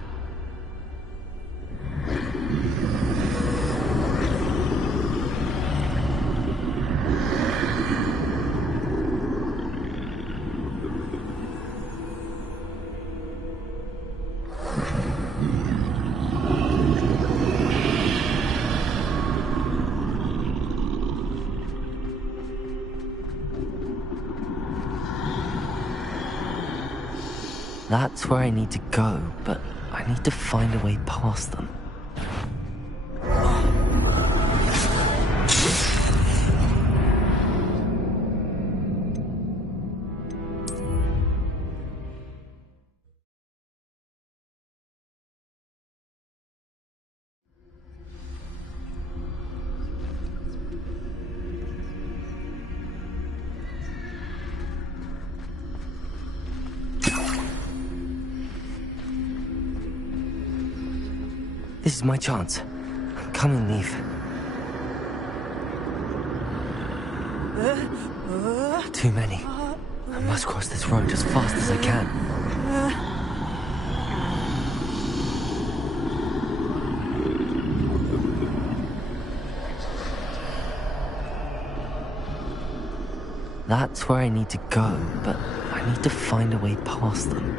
That's where I need to go, but I need to find a way past them. This is my chance. Come on, Neve. Too many. I must cross this road as fast as I can. That's where I need to go, but I need to find a way past them.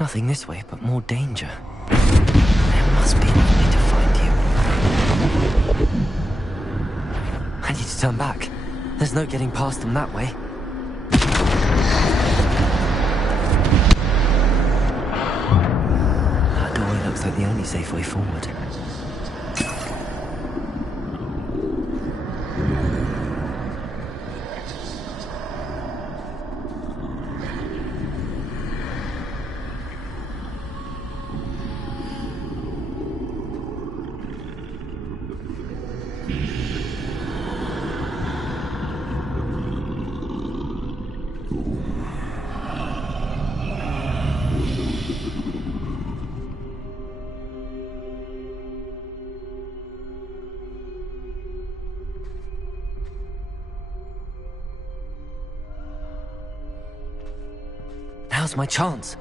Nothing this way, but more danger. There must be another way to find you. I need to turn back. There's no getting past them that way. That doorway looks like the only safe way forward. Now's my chance.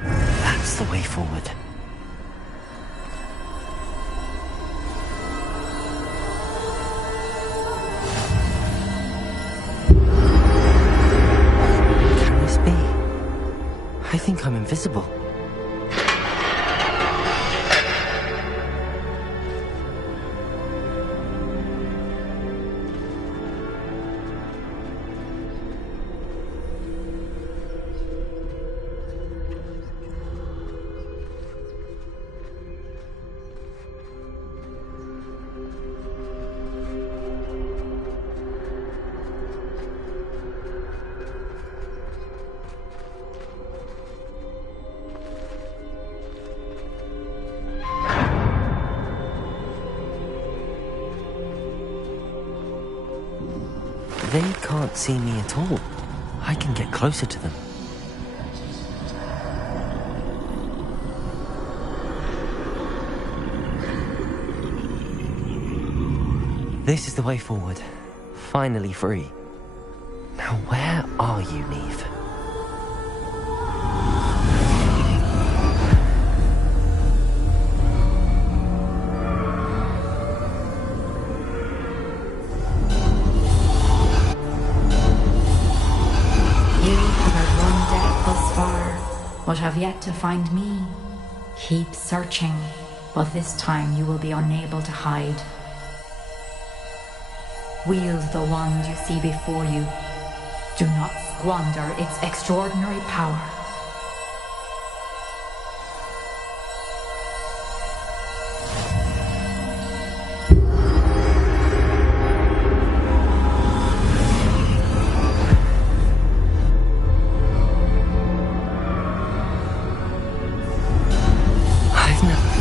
That's the way forward. I think I'm invisible. They can't see me at all. I can get closer to them. This is the way forward. Finally free. Now where are you, Neve? But have yet to find me. Keep searching, but this time you will be unable to hide. Wield the wand you see before you. Do not squander its extraordinary power.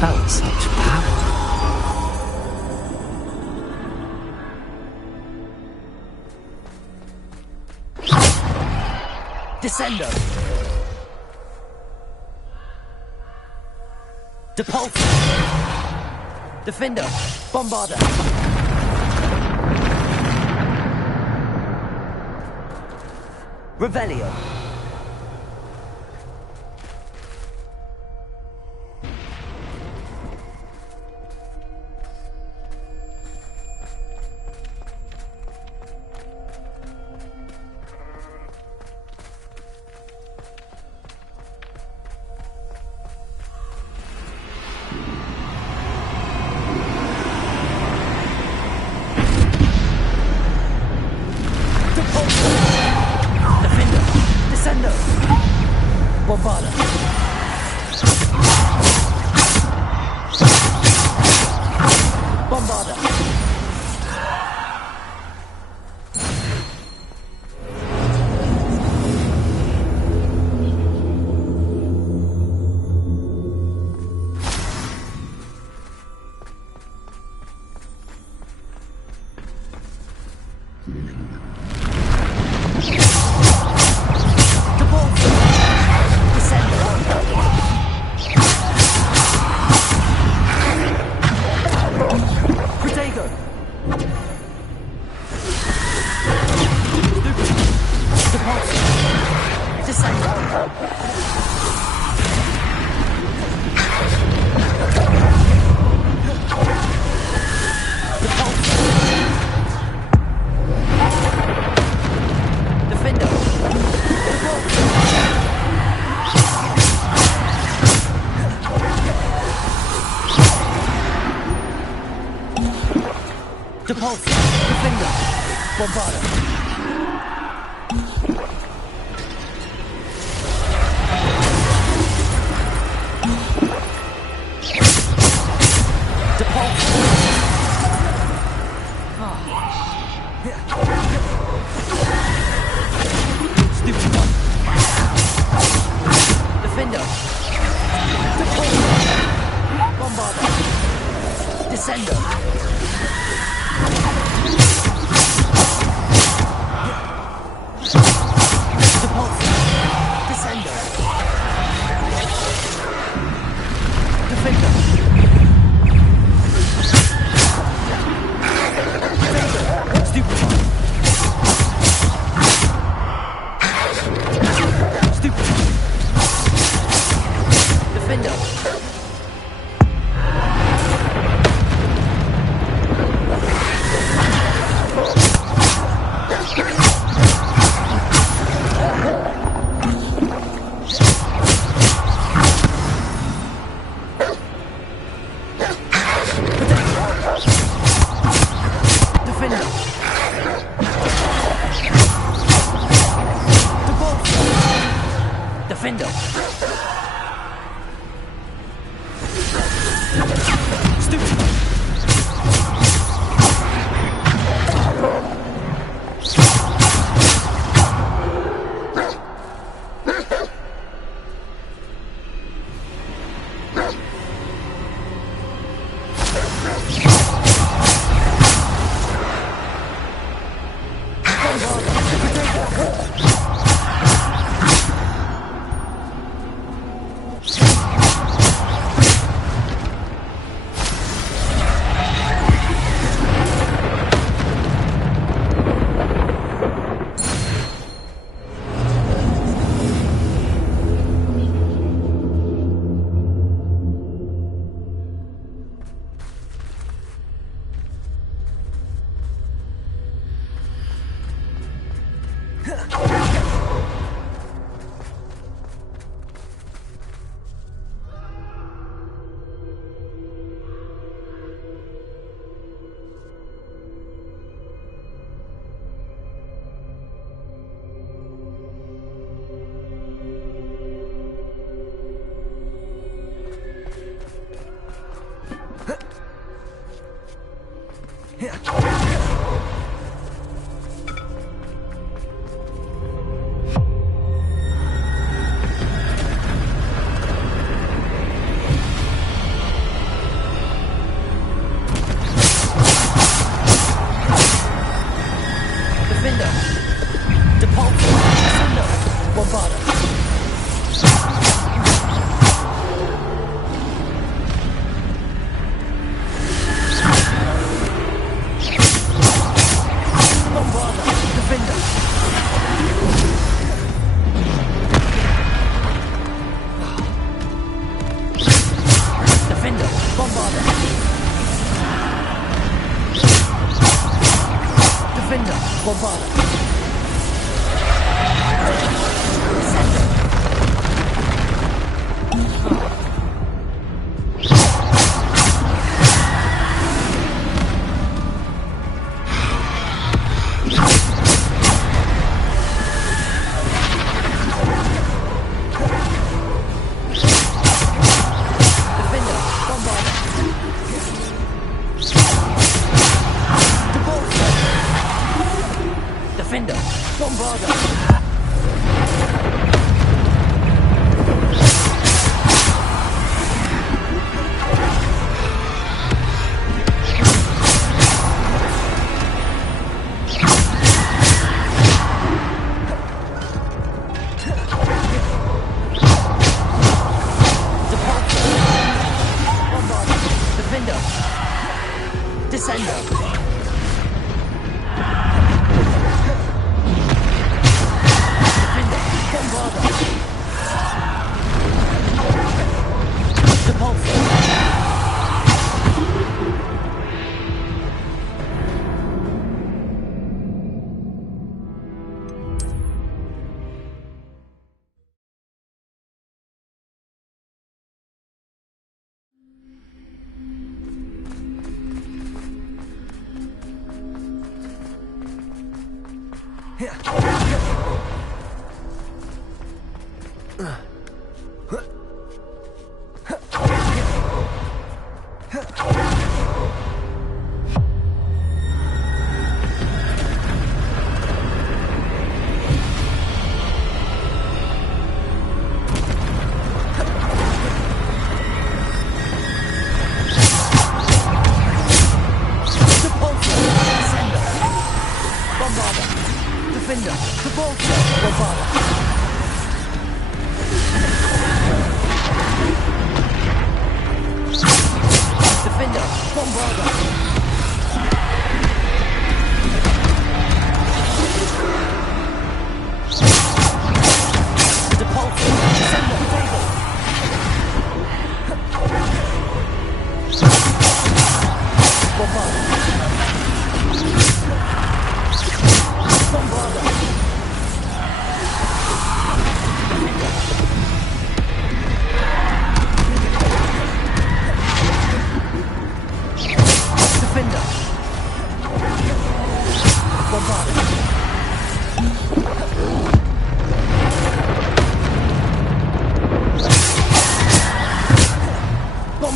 Felt such power. Descendo. Depulse. Defender. Bombarder. Revelio. Depulse, Defender, Bombarder. Depulse. Stupid one. Defender. Depulse. Bombarder. Descender. Depulse.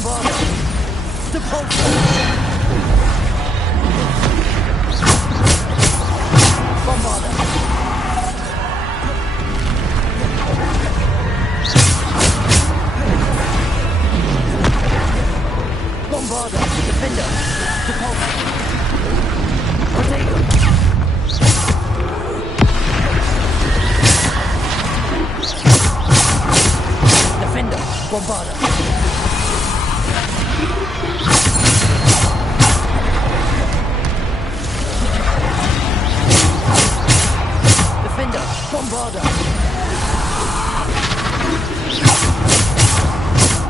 Bombarder! Depulso! Bombarder! Bombarder! Defender! Depulso! Protego! Defender! Bombarder! Defender! Bombarder!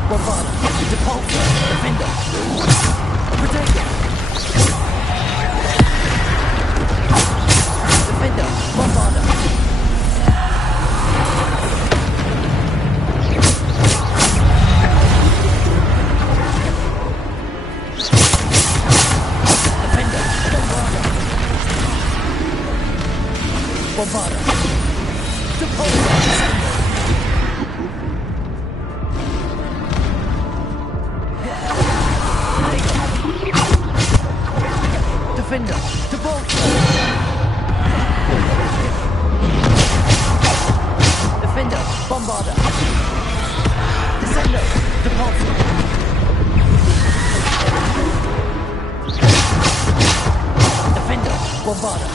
Bombarder! Depulso! Defender! Protego! Defender! Bombarder! Bombarder! Depulso! Defender! Depulso! Defender! Bombarder! Descendo! Depulso! Defender! Bombarder!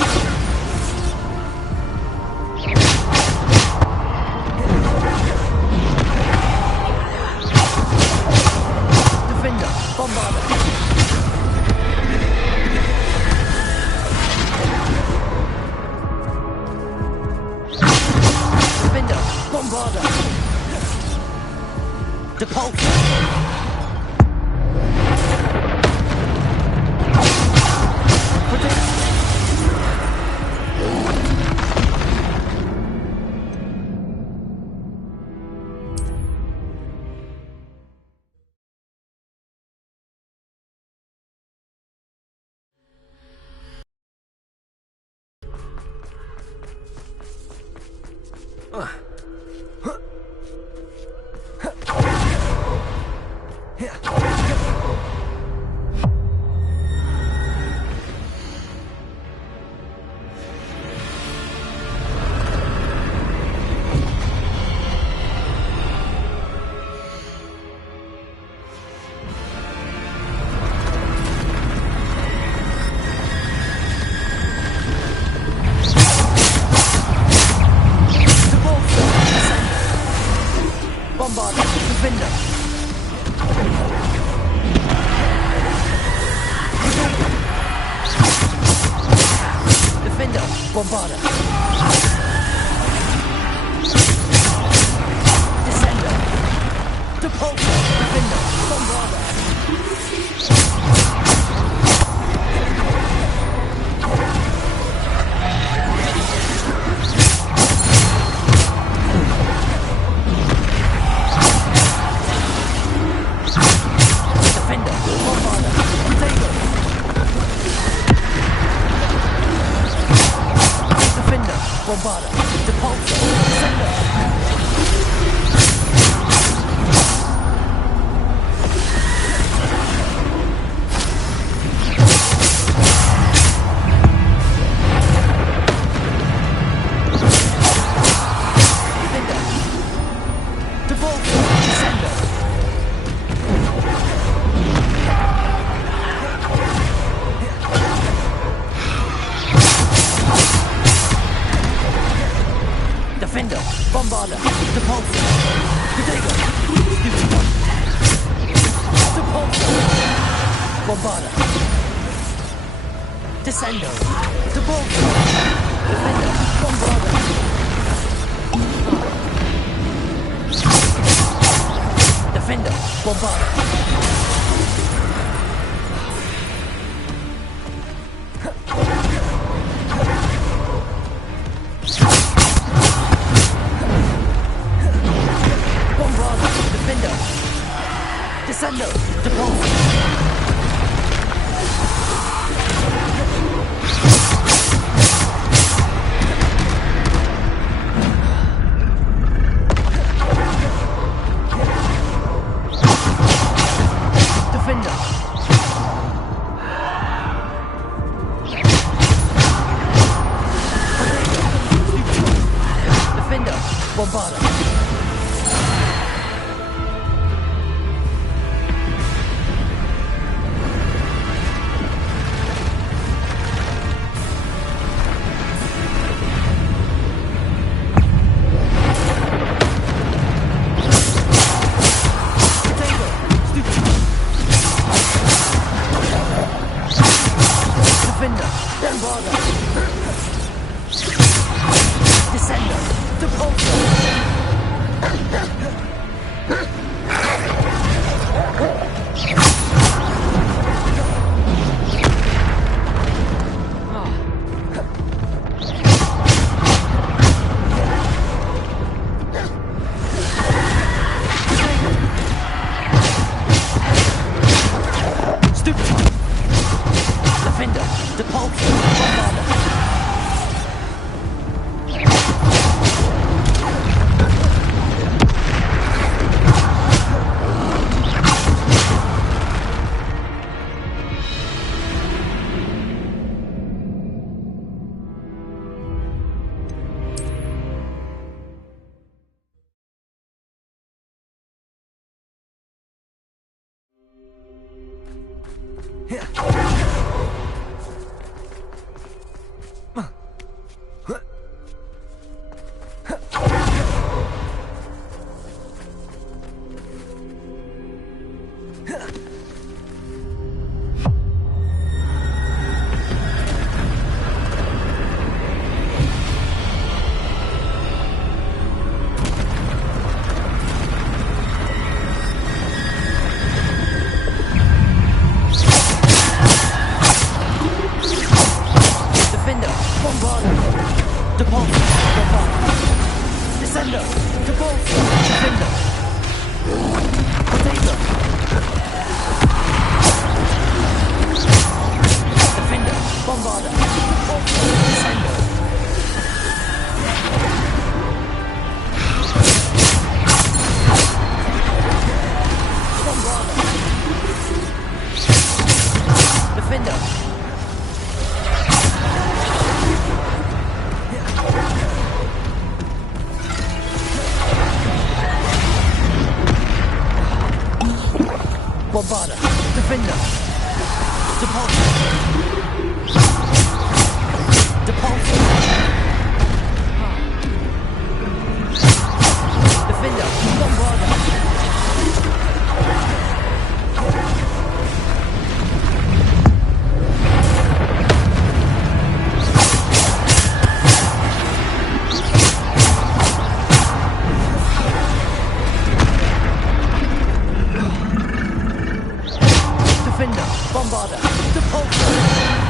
Defender! Bombarder! Defender! Bombarder! Depulso! Bombarder! Defender! Defender! Bombarder! Descender! Depulso! Defender! Bombarder! Defender! Bombarder! Protego! Defender! Bombarder! Depulso! Descender! Defender! Bombarder! Depulso! Protego! Depulso! Bombarder! Descendo! Depulso! Defender! Bombarder! Defender! Bombarder! Descendo! Depulso! Bombarder, Defender, Depulsor, Defender, Bombarder. Defender, Bombarder, Depulsor.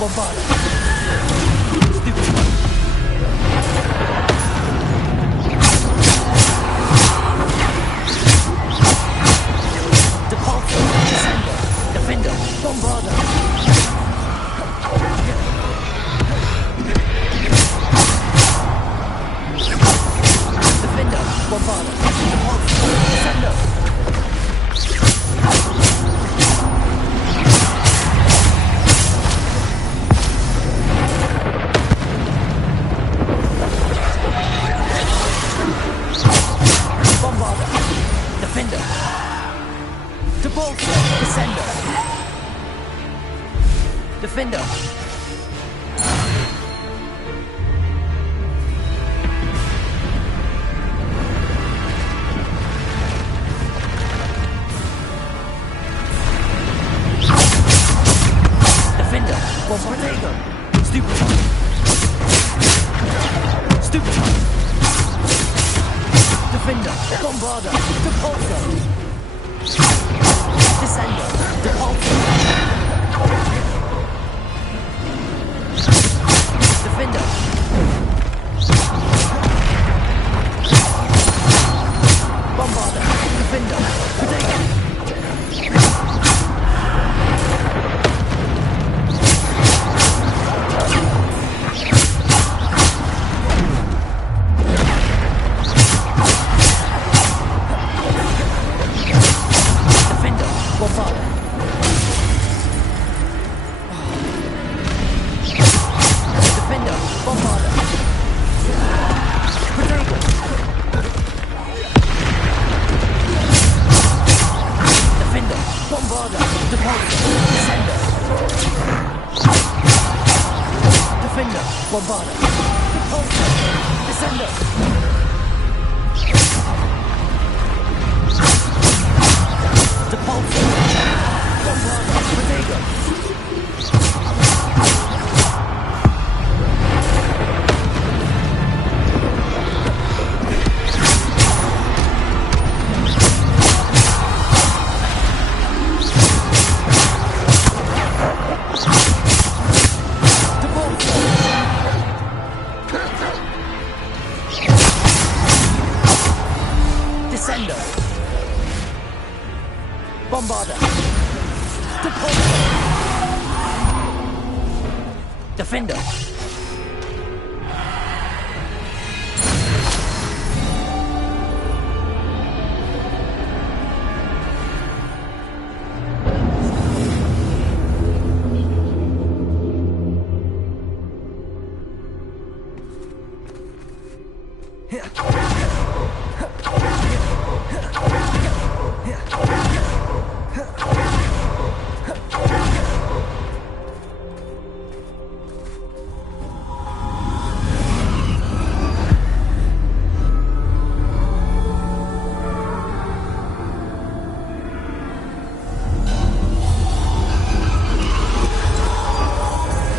Bombarda. Depulso. Descender. Defender. Bombarda. Defender. Bombarda. Depulso. Descender. Bombarda. Defender. Depulso. Descender. Defender. Defender. Bombardier. Stupid. Stupid. Defender. Bombarda. Depulso. Descender. Depulso. Defender. Bombarda. Defender. Protector. Defender. Bombarda. Defender. Bombarda. Protector. Defender. Bombarda. Depulso. Descender. Defender. Bombarda. Depulso. Descender. Depulso. Bombarda. Protector. Descender. Bombarda. Depulso. Defender.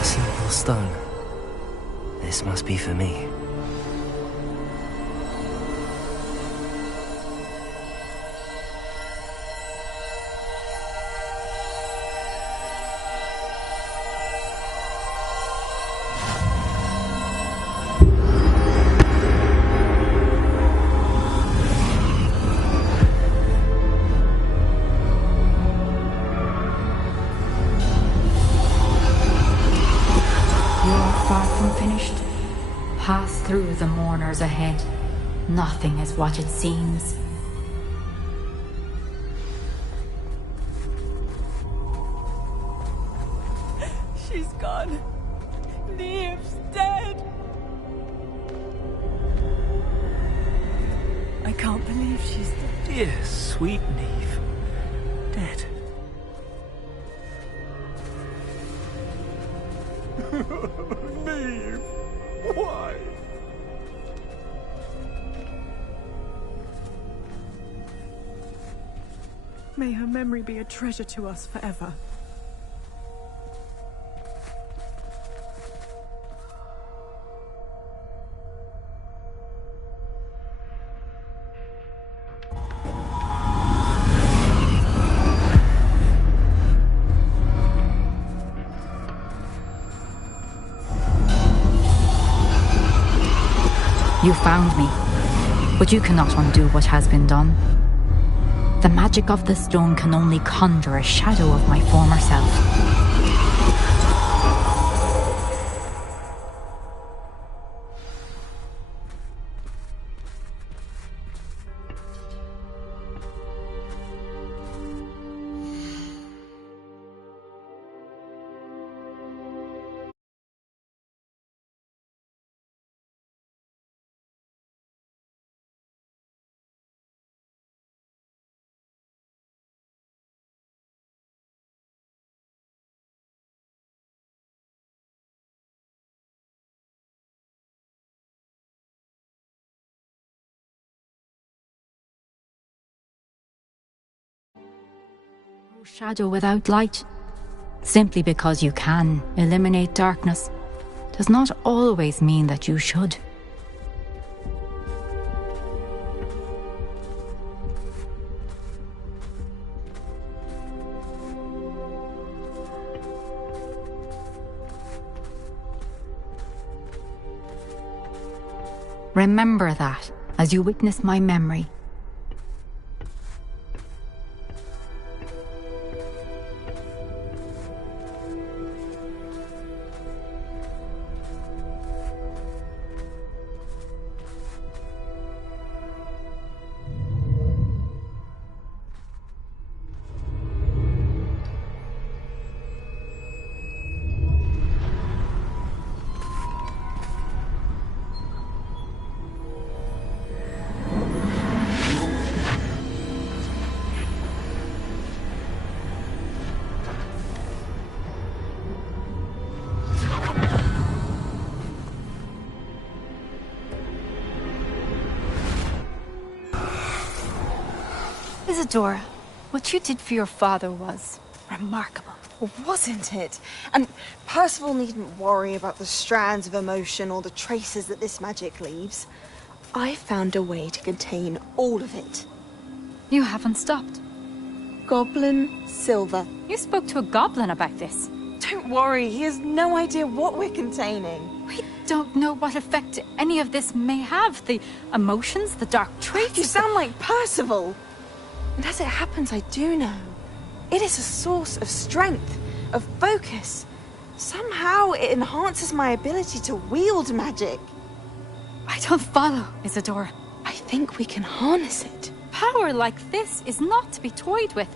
Simple stone. This must be for me. You're far from finished. Pass through the mourners ahead. Nothing is what it seems. She's gone. Neve's dead. I can't believe she's dead. Dear, sweet Neve. Dead. Neve! Why? May her memory be a treasure to us forever. You found me, but you cannot undo what has been done. The magic of the stone can only conjure a shadow of my former self. Shadow without light. Simply because you can eliminate darkness does not always mean that you should. Remember that as you witness my memory. Isadora, what you did for your father was remarkable. Wasn't it? And Percival needn't worry about the strands of emotion or the traces that this magic leaves. I found a way to contain all of it. You haven't stopped. Goblin Silver. You spoke to a goblin about this. Don't worry, he has no idea what we're containing. We don't know what effect any of this may have. The emotions, the dark traits. You sound like Percival. And as it happens, I do know. It is a source of strength, of focus. Somehow it enhances my ability to wield magic. I don't follow, Isadora. I think we can harness it. Power like this is not to be toyed with.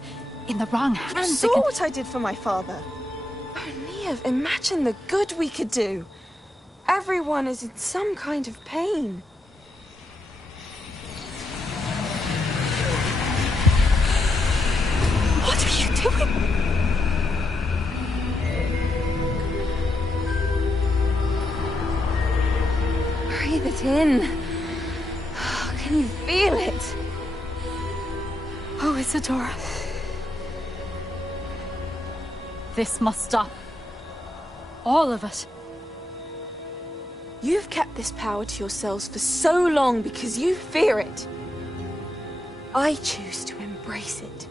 In the wrong hands, You saw what I did for my father. Oh, Neve, imagine the good we could do. Everyone is in some kind of pain. What are you doing? Breathe it in. Can you feel it? Oh, Isadora. This must stop. All of it. You've kept this power to yourselves for so long because you fear it. I choose to embrace it.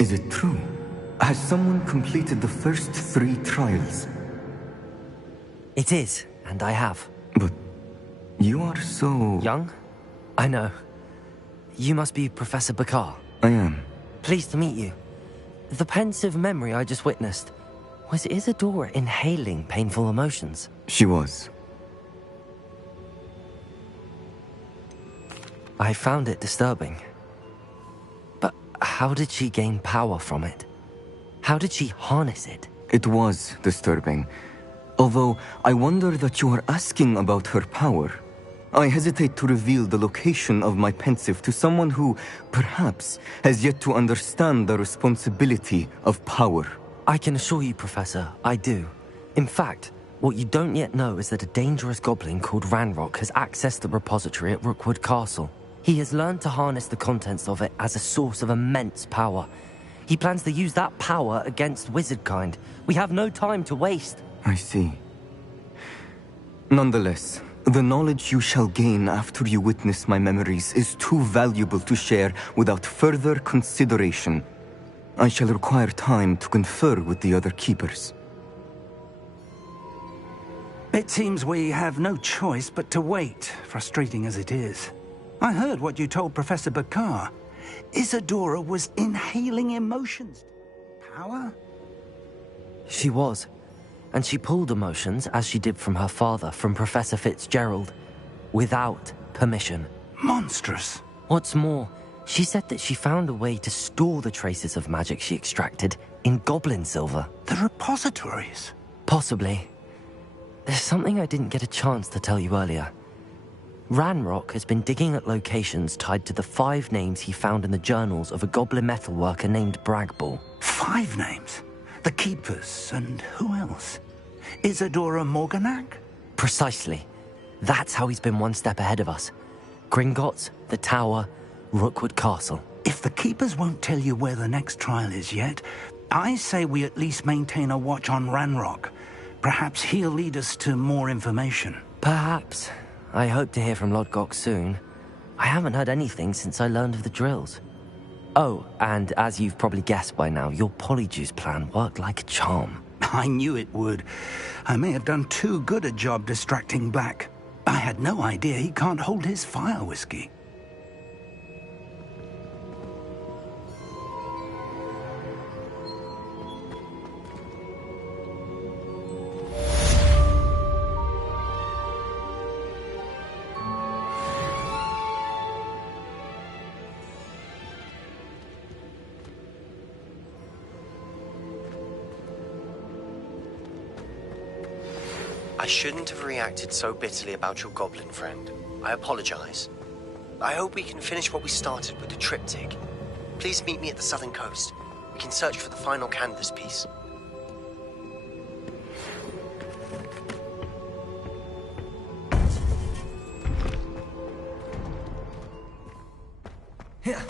Is it true? Has someone completed the first 3 trials? It is, and I have. But you are so... Young? I know. You must be Professor Bakar. I am. Pleased to meet you. The pensive memory I just witnessed, was Isadora inhaling painful emotions? She was. I found it disturbing. But How did she gain power from it? How did she harness it? It was disturbing. Although I wonder that you are asking about her power. I hesitate to reveal the location of my pensive to someone who, perhaps, has yet to understand the responsibility of power. I can assure you, Professor, I do. In fact, what you don't yet know is that a dangerous goblin called Ranrock has accessed the repository at Rookwood Castle. He has learned to harness the contents of it as a source of immense power. He plans to use that power against wizardkind. We have no time to waste. I see. Nonetheless, the knowledge you shall gain after you witness my memories is too valuable to share without further consideration. I shall require time to confer with the other keepers. It seems we have no choice but to wait, frustrating as it is. I heard what you told Professor Bakar. Isadora was inhaling emotions. Power? She was. And she pulled emotions, as she did from her father, from Professor Fitzgerald, without permission. Monstrous. What's more, she said that she found a way to store the traces of magic she extracted in goblin silver. The repositories? Possibly. There's something I didn't get a chance to tell you earlier. Ranrock has been digging at locations tied to the 5 names he found in the journals of a goblin metalworker named Bragball. 5 names? The Keepers, and who else? Isadora Morganac? Precisely. That's how he's been one step ahead of us. Gringotts, the Tower, Rookwood Castle. If the Keepers won't tell you where the next trial is yet, I say we at least maintain a watch on Ranrock. Perhaps he'll lead us to more information. Perhaps. I hope to hear from Lodgok soon. I haven't heard anything since I learned of the drills. Oh, and as you've probably guessed by now, your Polyjuice plan worked like a charm. I knew it would. I may have done too good a job distracting Black. I had no idea he can't hold his fire whiskey. I shouldn't have reacted so bitterly about your goblin friend. I apologize. I hope we can finish what we started with the triptych. Please meet me at the southern coast. We can search for the final canvas piece. Here.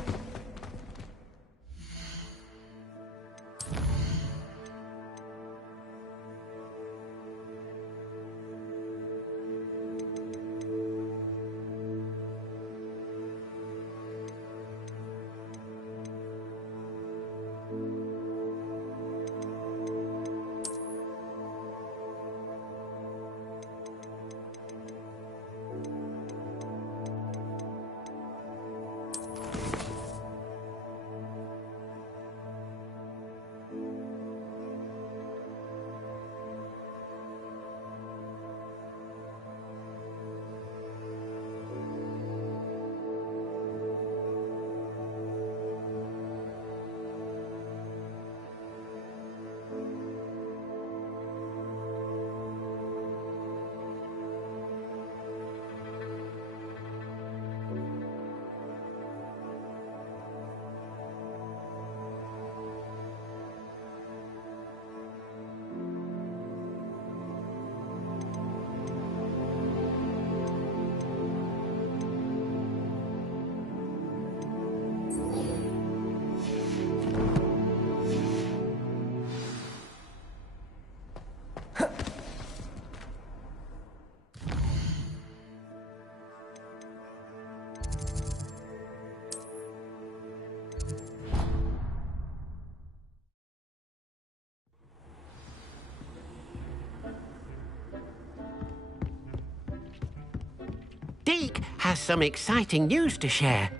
Deke has some exciting news to share.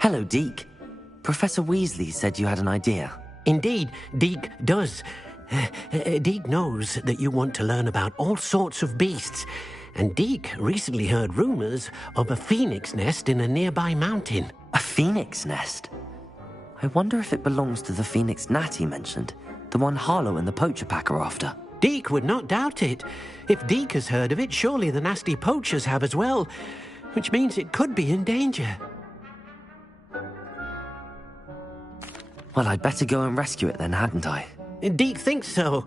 Hello, Deke. Professor Weasley said you had an idea. Indeed, Deke does. Deke knows that you want to learn about all sorts of beasts, and Deke recently heard rumors of a phoenix nest in a nearby mountain. A phoenix nest? I wonder if it belongs to the phoenix Natty mentioned, the one Harlow and the poacher pack are after. Deke would not doubt it. If Deke has heard of it, surely the nasty poachers have as well, which means it could be in danger. Well, I'd better go and rescue it then, hadn't I? Deke thinks so.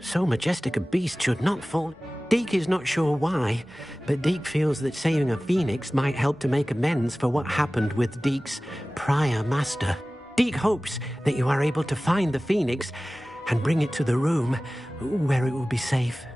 So majestic a beast should not fall. Deke is not sure why, but Deke feels that saving a phoenix might help to make amends for what happened with Deke's prior master. Deke hopes that you are able to find the phoenix and bring it to the room where it will be safe.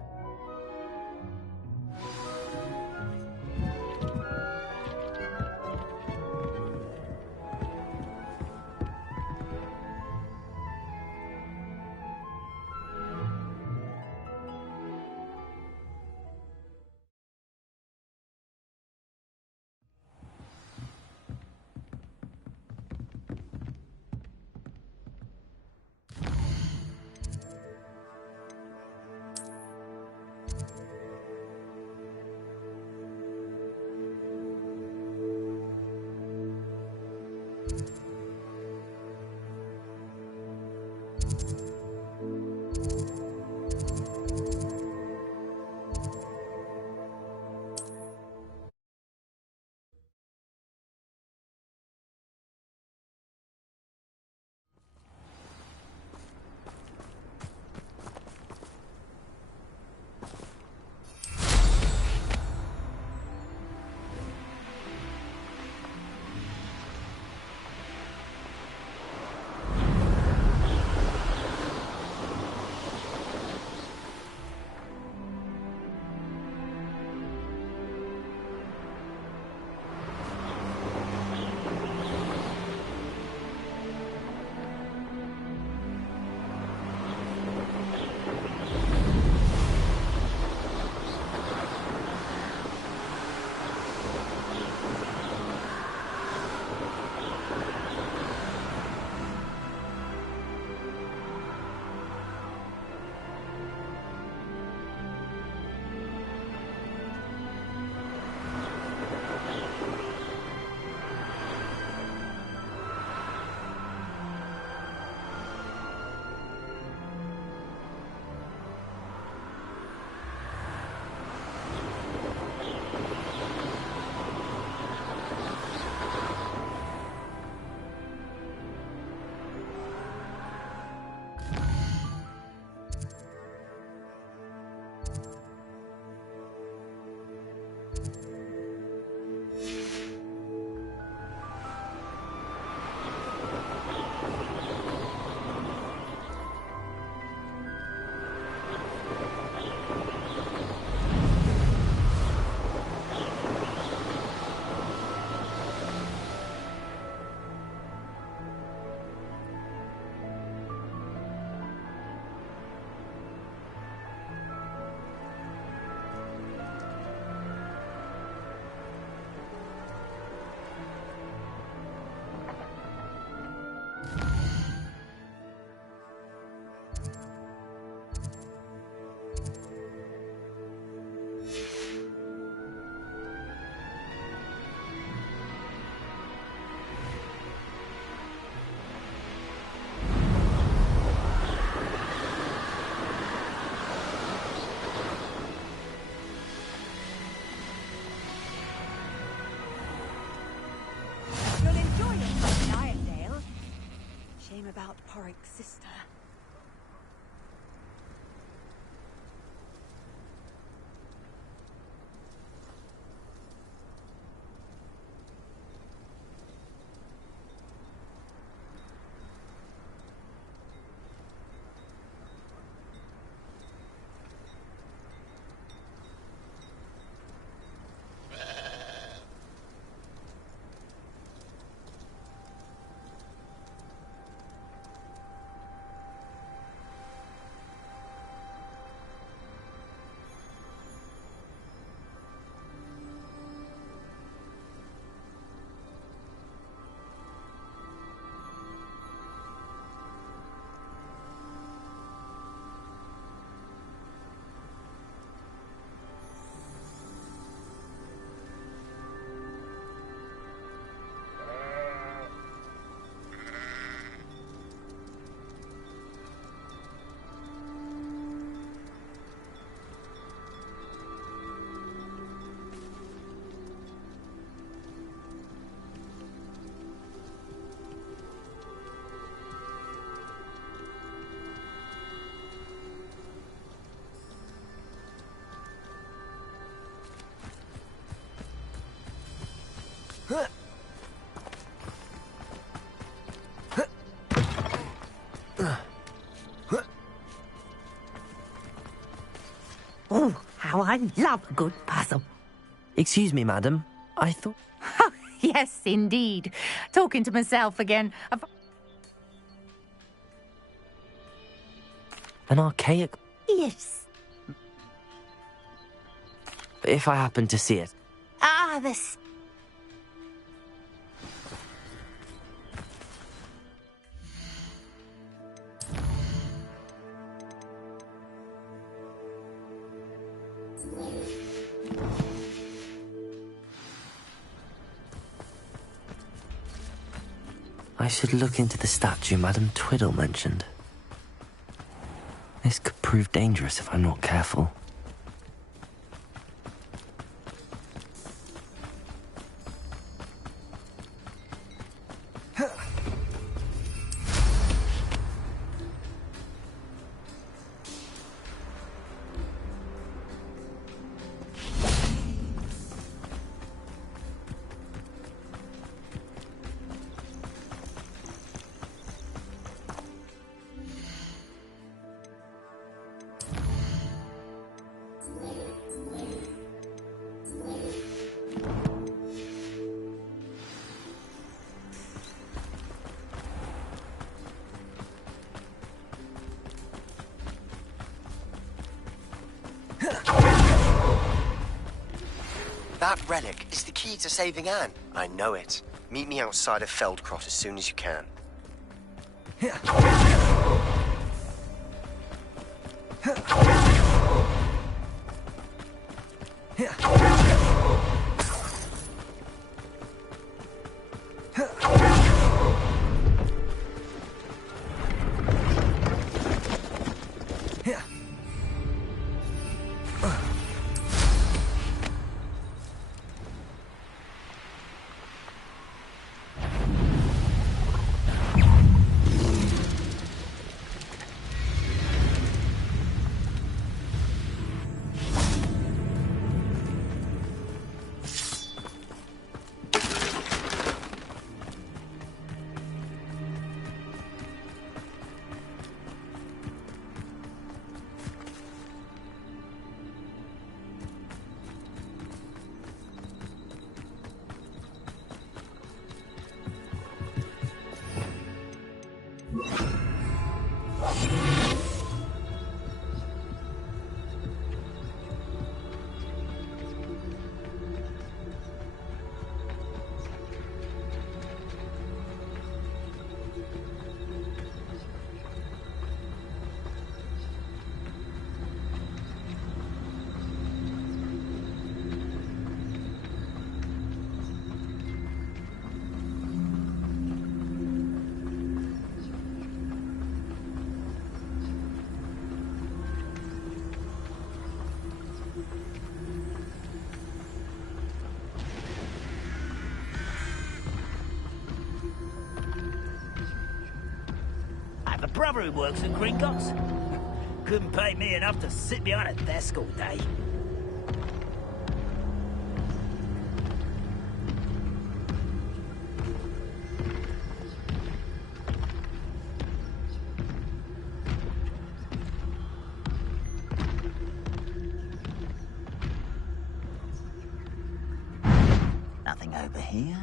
About Porrick's sister. Oh, how I love a good puzzle. Excuse me, madam. I thought... Yes, indeed. Talking to myself again. An archaic... Yes. If I happen to see it. Ah, this... I should look into the statue Madame Twiddle mentioned. This could prove dangerous if I'm not careful. That relic is the key to saving Anne. I know it. Meet me outside of Feldcroft as soon as you can. The brother who works at Gringotts. Couldn't pay me enough to sit behind a desk all day. Nothing over here.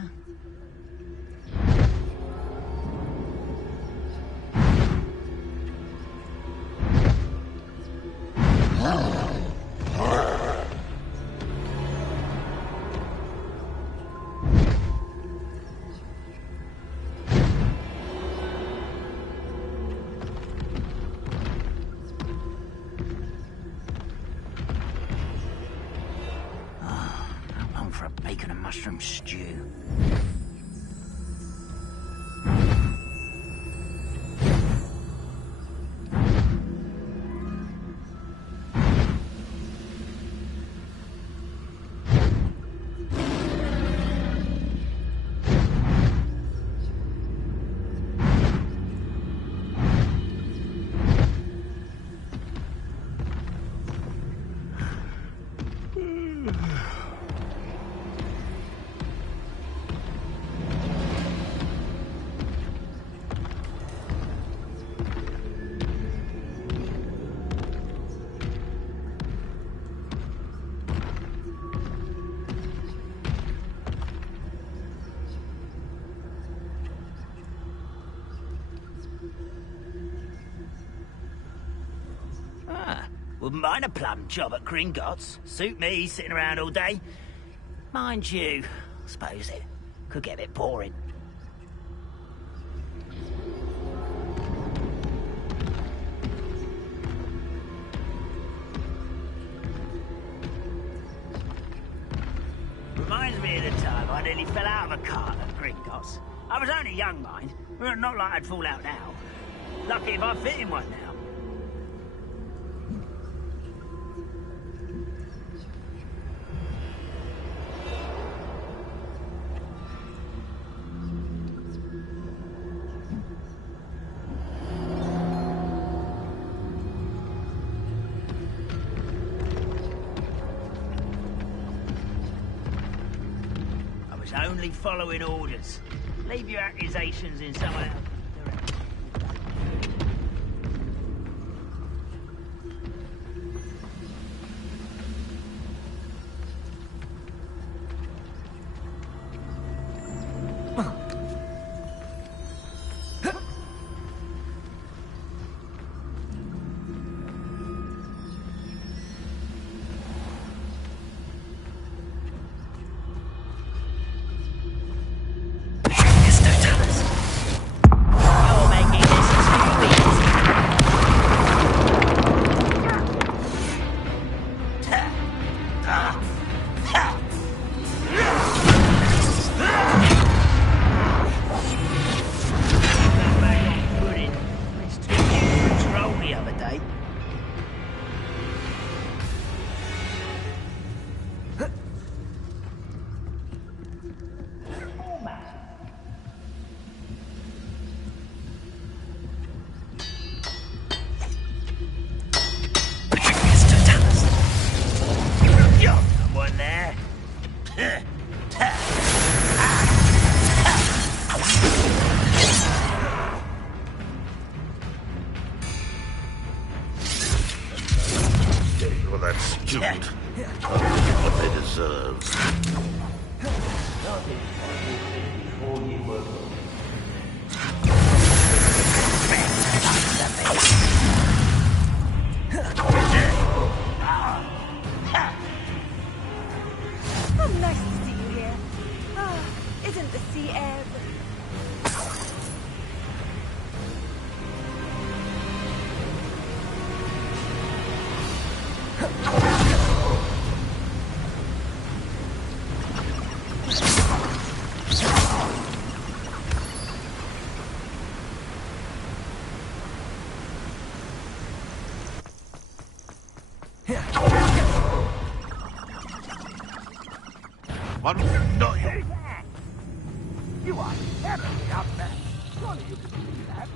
For a bacon and mushroom stew. Wouldn't mind a plum job at Gringotts. Suit me, sitting around all day. Mind you, I suppose it could get a bit boring. Reminds me of the time I nearly fell out of a cart at Gringotts. I was only young, mind. Not like I'd fall out now. Lucky if I fit in one now. Only following orders. Leave your accusations in someone else's direction. Not you. You are terribly outmatched. Surely you can see that.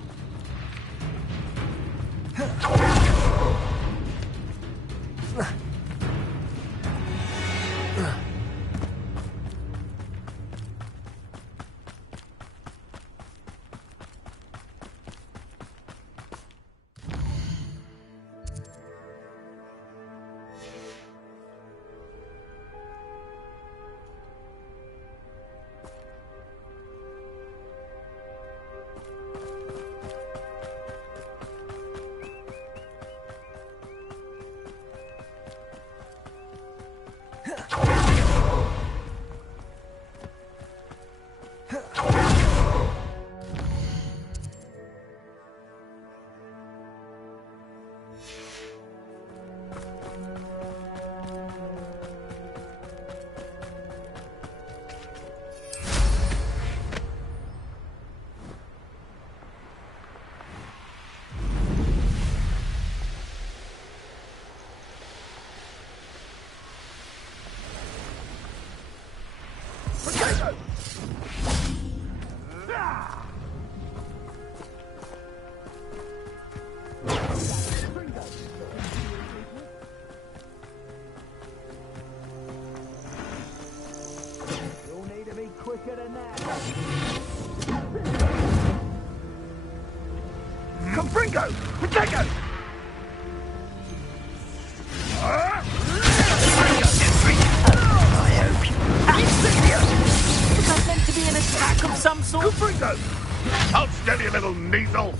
I'll steady, little Neasel!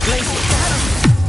Blaze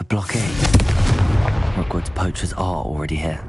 A blockade. Rookwood's poachers are already here.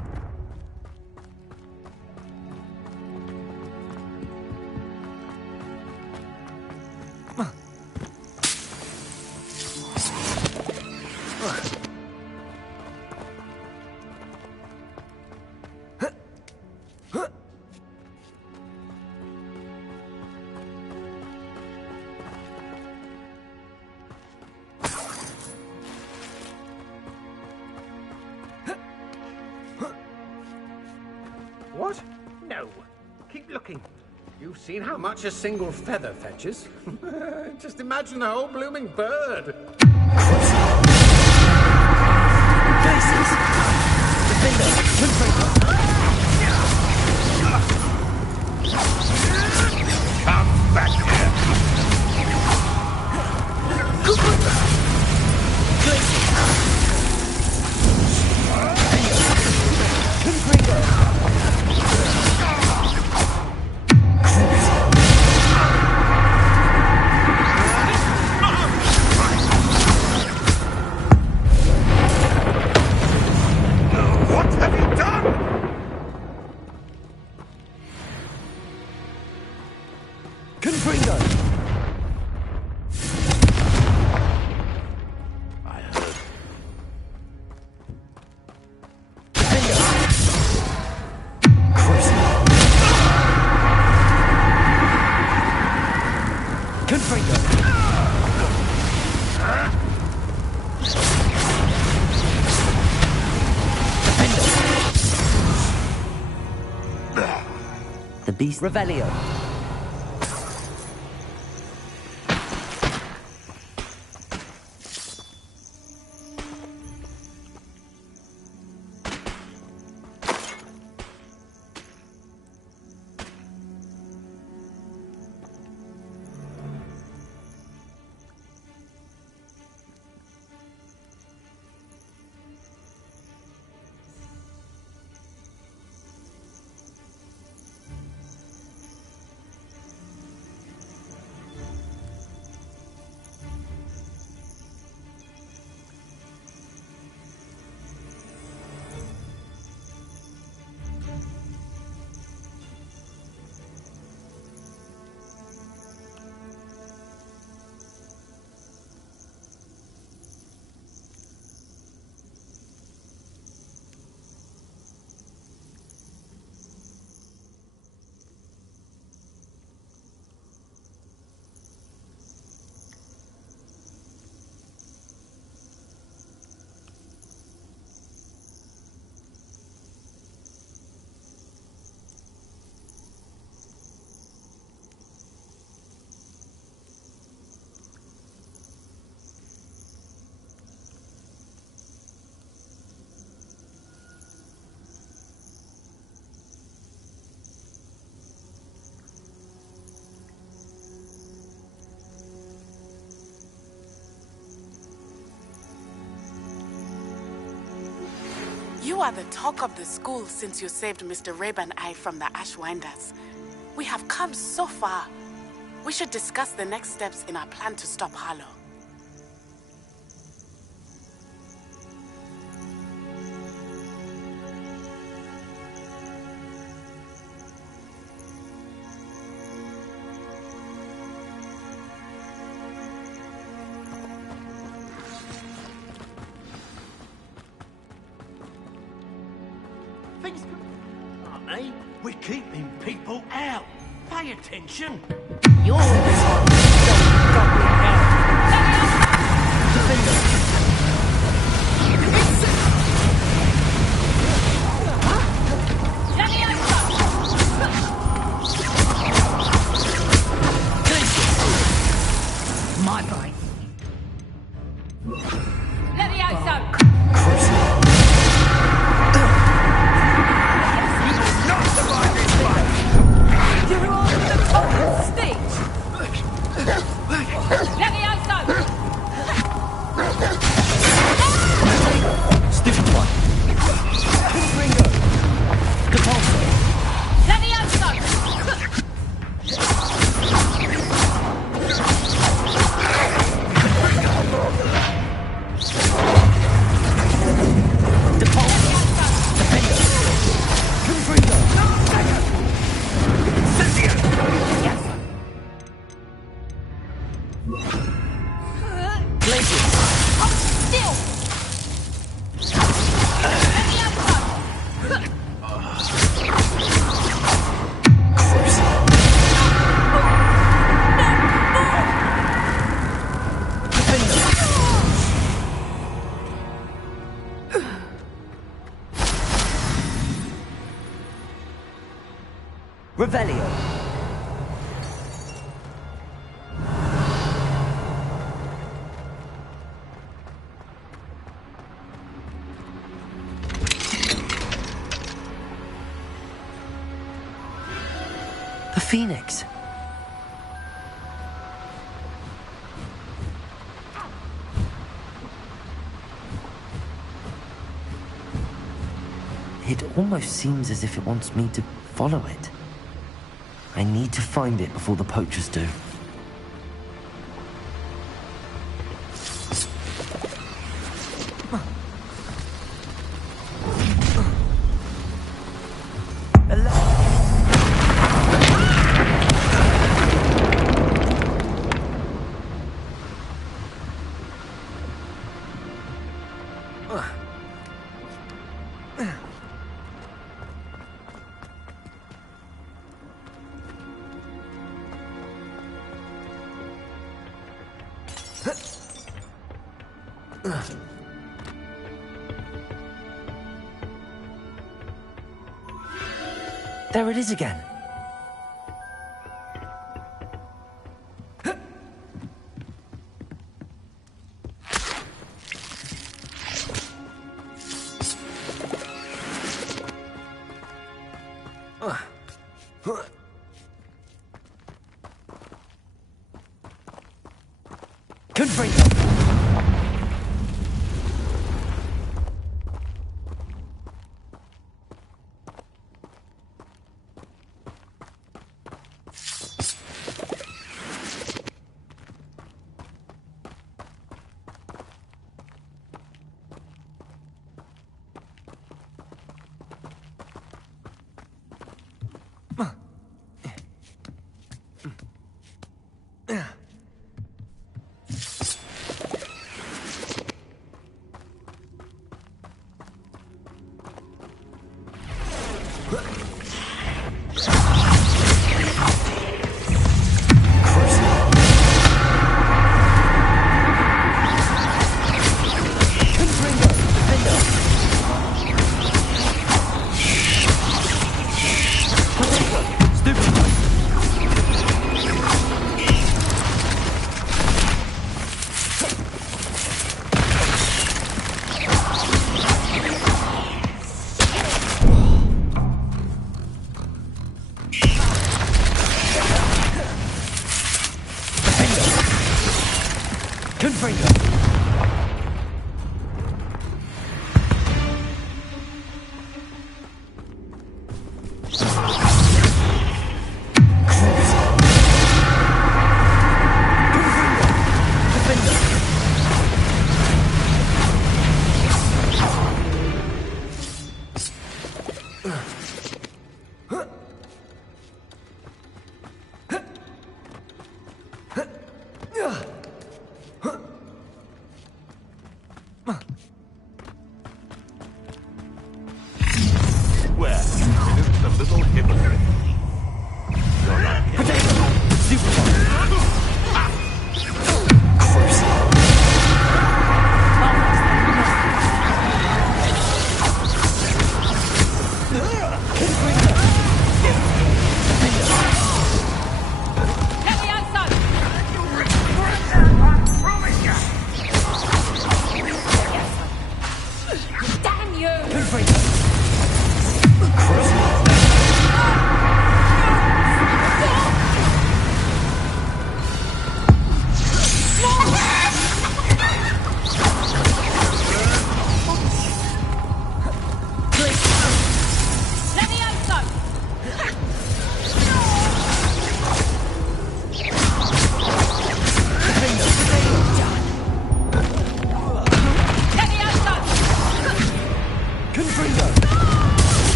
What? No. Keep looking. You've seen how much a single feather fetches. Just imagine the whole blooming bird. Come back here. The beast. Revelio. You are the talk of the school since you saved Mr. Rabe and I from the Ashwinders. We have come so far. We should discuss the next steps in our plan to stop Harlow. Things aren't they? We're keeping people out. Pay attention. You're the one who's goblin hell. My brain. Levioso! You're on the top of the stage! Levioso! Stupid one. Ringo. Capulso. Levioso! Revelio. The Phoenix. It almost seems as if it wants me to follow it. I need to find it before the poachers do. There it is again. Confringo. Where is the little hypocrite? You're not Damn you!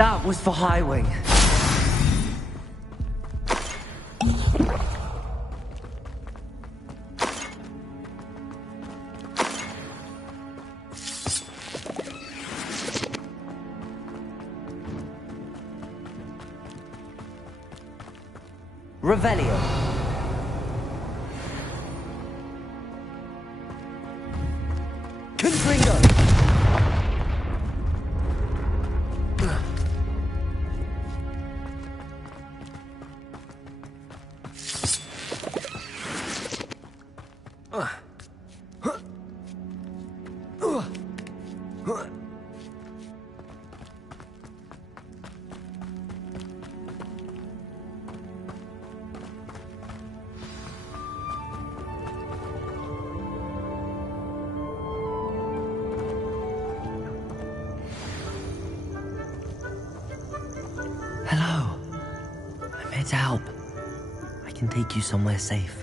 That was for Highwing. Revelio. Confringo. Hello. I'm here to help. I can take you somewhere safe.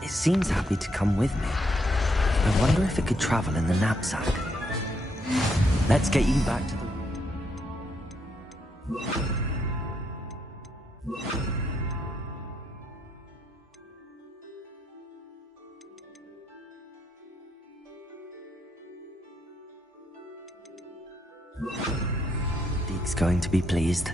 It seems happy to come with me. I wonder if it could travel in the knapsack. Let's get you back to the... Deke's going to be pleased.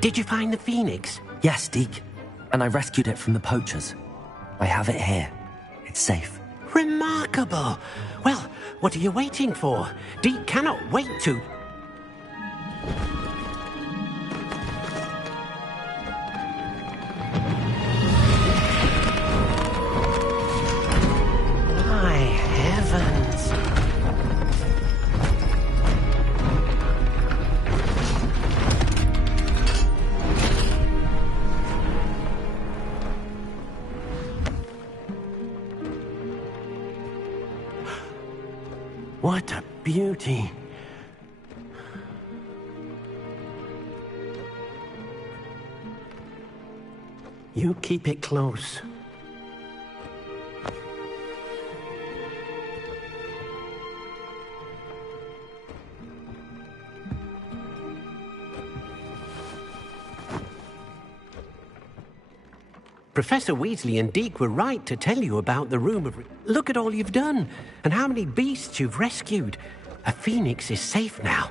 Did you find the phoenix? Yes, Deke. And I rescued it from the poachers. I have it here. It's safe. Remarkable! Well, what are you waiting for? Deke cannot wait to... My heavens! What a beauty. You keep it close. Professor Weasley and Deke were right to tell you about the Room of... Look at all you've done, and how many beasts you've rescued. A phoenix is safe now,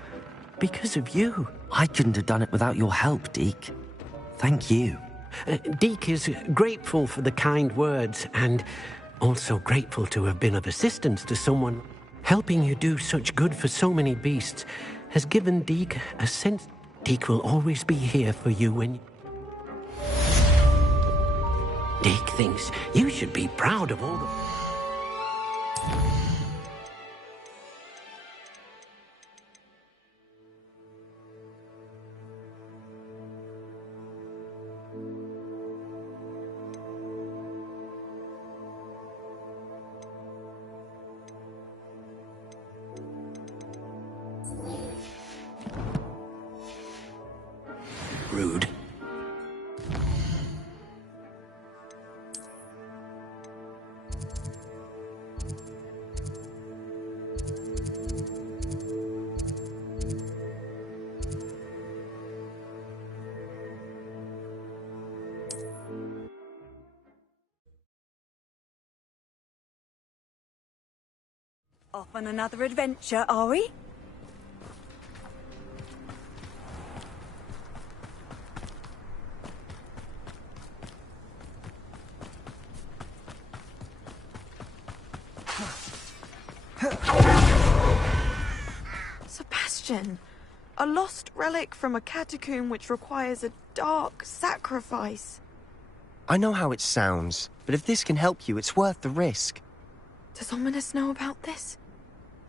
because of you. I couldn't have done it without your help, Deke. Thank you. Deke is grateful for the kind words, and also grateful to have been of assistance to someone. Helping you do such good for so many beasts has given Deke a sense... Deke will always be here for you when... Deke thinks you should be proud of all the... Rude. Off on another adventure, are we? Sebastian, a lost relic from a catacomb which requires a dark sacrifice. I know how it sounds, but if this can help you, it's worth the risk. Does Ominous know about this?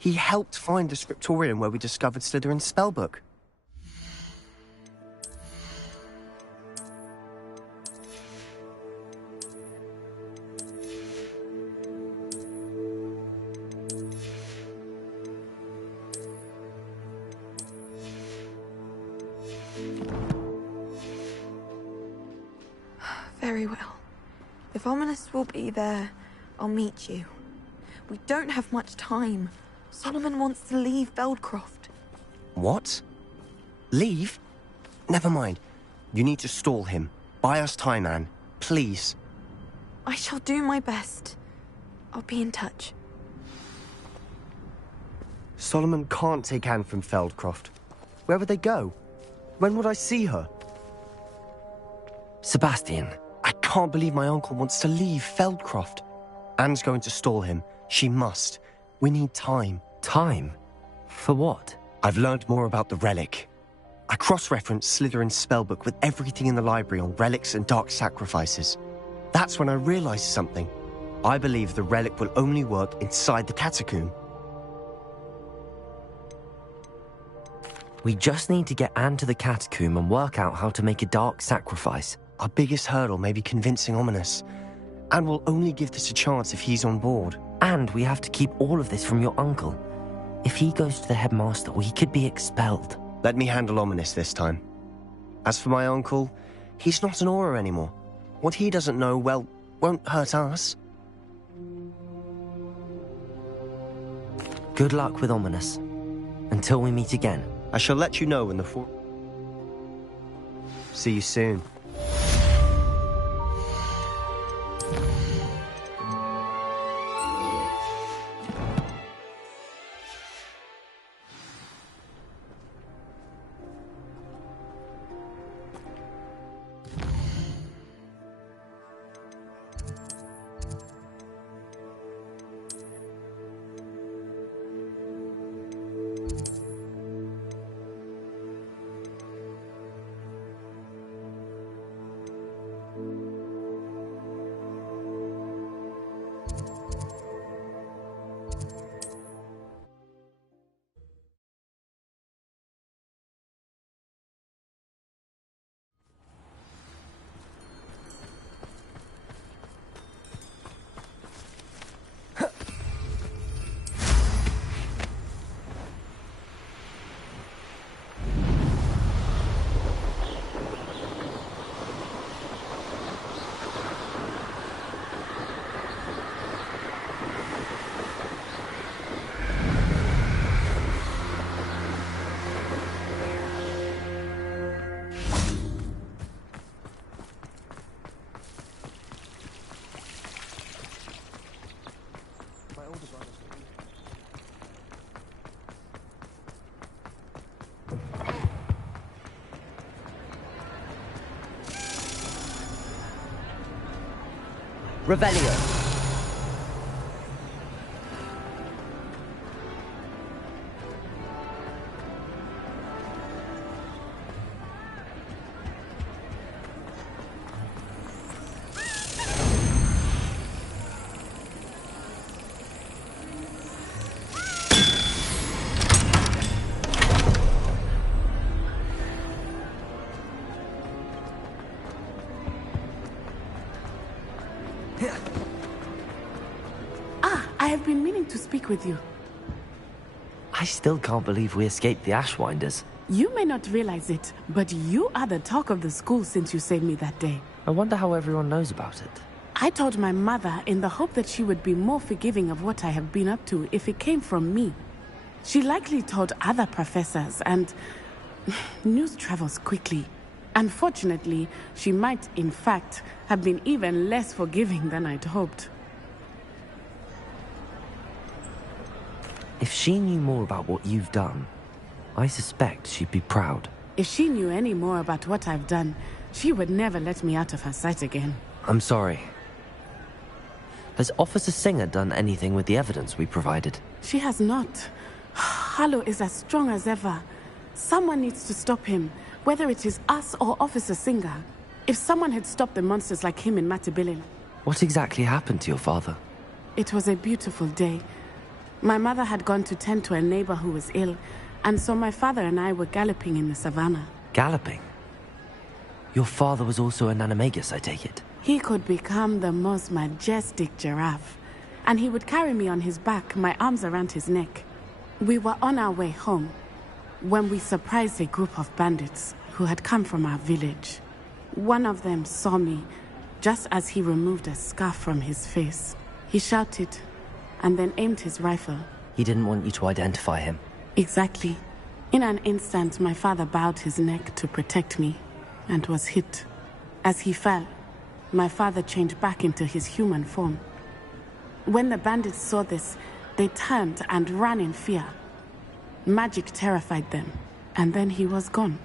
He helped find the scriptorium where we discovered Slytherin's spellbook. Very well. If Ominous will be there, I'll meet you. We don't have much time. Solomon wants to leave Feldcroft. What? Leave? Never mind. You need to stall him. Buy us time, Anne. Please. I shall do my best. I'll be in touch. Solomon can't take Anne from Feldcroft. Where would they go? When would I see her? Sebastian. I can't believe my uncle wants to leave Feldcroft. Anne's going to stall him. She must. We need time. Time? For what? I've learned more about the relic. I cross-referenced Slytherin's spellbook with everything in the library on relics and dark sacrifices. That's when I realized something. I believe the relic will only work inside the catacomb. We just need to get Anne to the catacomb and work out how to make a dark sacrifice. Our biggest hurdle may be convincing Ominous. Anne will only give this a chance if he's on board. And we have to keep all of this from your uncle. If he goes to the headmaster, we could be expelled. Let me handle Ominous this time. As for my uncle, he's not an Auror anymore. What he doesn't know, well, won't hurt us. Good luck with Ominous. Until we meet again. I shall let you know when the See you soon. Revelio. I have been meaning to speak with you. I still can't believe we escaped the Ashwinders. You may not realize it, but you are the talk of the school since you saved me that day. I wonder how everyone knows about it. I told my mother in the hope that she would be more forgiving of what I have been up to if it came from me. She likely told other professors, and news travels quickly. Unfortunately, she might, in fact, have been even less forgiving than I'd hoped. If she knew more about what you've done, I suspect she'd be proud. If she knew any more about what I've done, she would never let me out of her sight again. I'm sorry. Has Officer Singer done anything with the evidence we provided? She has not. Harlow is as strong as ever. Someone needs to stop him, whether it is us or Officer Singer. If someone had stopped the monsters like him in Matabele. What exactly happened to your father? It was a beautiful day. My mother had gone to tend to a neighbor who was ill, and so my father and I were galloping in the savannah. Galloping? Your father was also an animagus, I take it? He could become the most majestic giraffe, and he would carry me on his back, my arms around his neck. We were on our way home when we surprised a group of bandits who had come from our village. One of them saw me just as he removed a scarf from his face. He shouted and then aimed his rifle. He didn't want you to identify him. Exactly. In an instant, my father bowed his neck to protect me and was hit. As he fell, my father changed back into his human form. When the bandits saw this, they turned and ran in fear. Magic terrified them, and then he was gone.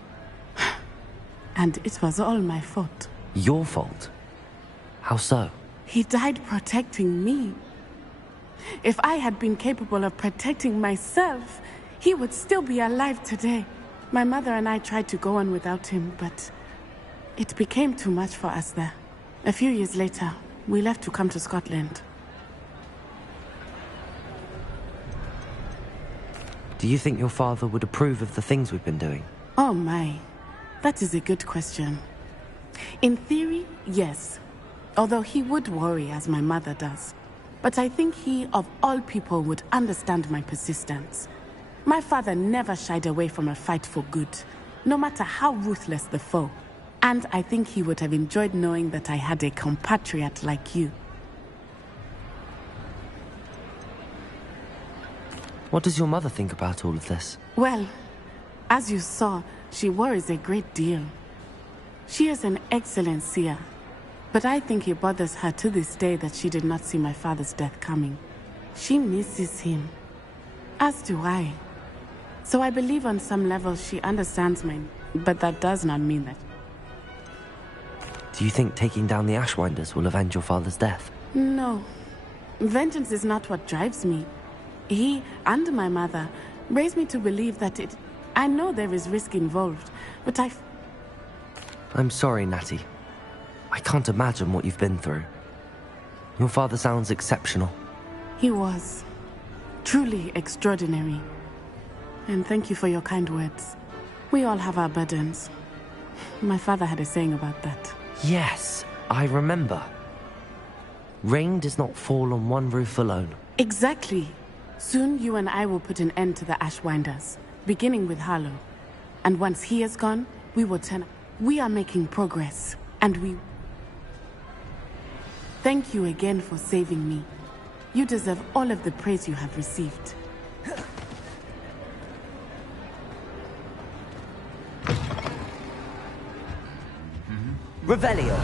And it was all my fault. Your fault? How so? He died protecting me. If I had been capable of protecting myself, he would still be alive today. My mother and I tried to go on without him, but it became too much for us there. A few years later, we left to come to Scotland. Do you think your father would approve of the things we've been doing? Oh my, that is a good question. In theory, yes. Although he would worry as my mother does. But I think he, of all people, would understand my persistence. My father never shied away from a fight for good, no matter how ruthless the foe. And I think he would have enjoyed knowing that I had a compatriot like you. What does your mother think about all of this? Well, as you saw, she worries a great deal. She is an excellent seer, but I think it bothers her to this day that she did not see my father's death coming. She misses him, as do I. So I believe on some level she understands me, but that does not mean that. Do you think taking down the Ashwinders will avenge your father's death? No. Vengeance is not what drives me. He and my mother raised me to believe that I know there is risk involved, but I'm sorry, Natty. I can't imagine what you've been through. Your father sounds exceptional. He was. Truly extraordinary. And thank you for your kind words. We all have our burdens. My father had a saying about that. Yes, I remember. Rain does not fall on one roof alone. Exactly. Soon you and I will put an end to the Ashwinders, beginning with Harlow. And once he is gone, we will turn. We are making progress, and we... Thank you again for saving me. You deserve all of the praise you have received. Revelio.